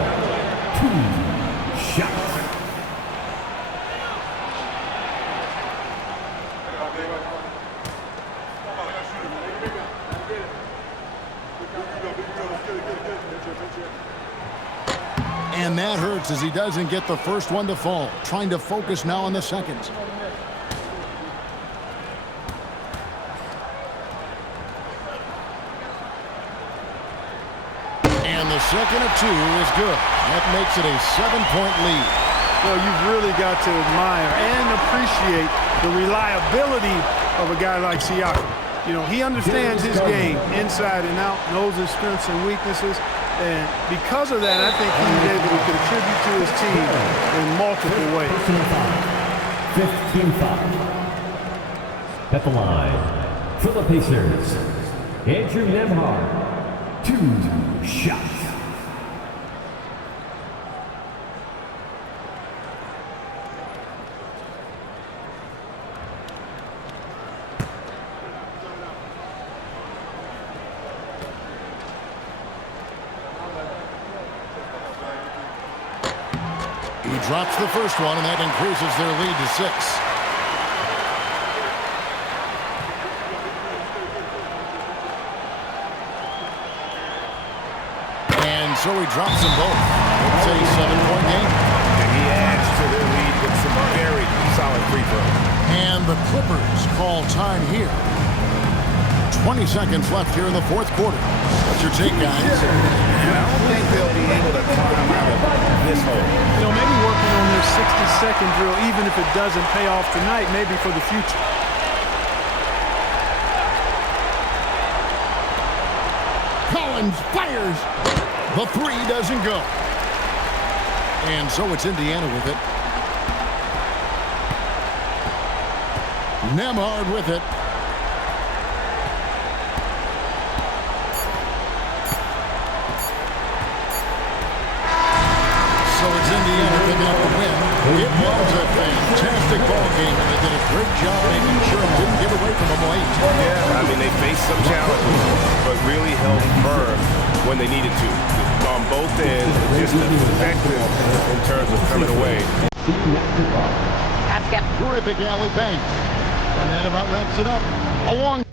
2 shots. And that hurts as he doesn't get the first one to fall. Trying to focus now on the second. And the second of 2 is good. That makes it a 7-point lead. Well, you've really got to admire and appreciate the reliability of a guy like Siakam. You know, he understands his game inside and out, knows his strengths and weaknesses. And because of that, I think he's able to contribute to his team in multiple ways. 15 foul. At the line, for the Pacers, Andrew Nembhard. 2 shots. Drops the first one, and that increases their lead to 6. And so he drops them both. It's a 7-point game. And he adds to their lead with some very solid free throws. And the Clippers call time here. 20 seconds left here in the fourth quarter. What's your take, guys? And I don't think they'll be able to climb out of this hole. You know, maybe working on their 60-second drill, even if it doesn't pay off tonight, maybe for the future. Collins fires. The 3 doesn't go. And so it's Indiana with it. Nembhard with it. So it's Indiana picking up the win. It was a fantastic ball game, and they did a great job making sure it didn't give away from them late. Yeah, I mean, they faced some challenges, but really when they needed to. On both ends, just effective in terms of coming away. Terrific alley bank. And that about wraps it up. Along.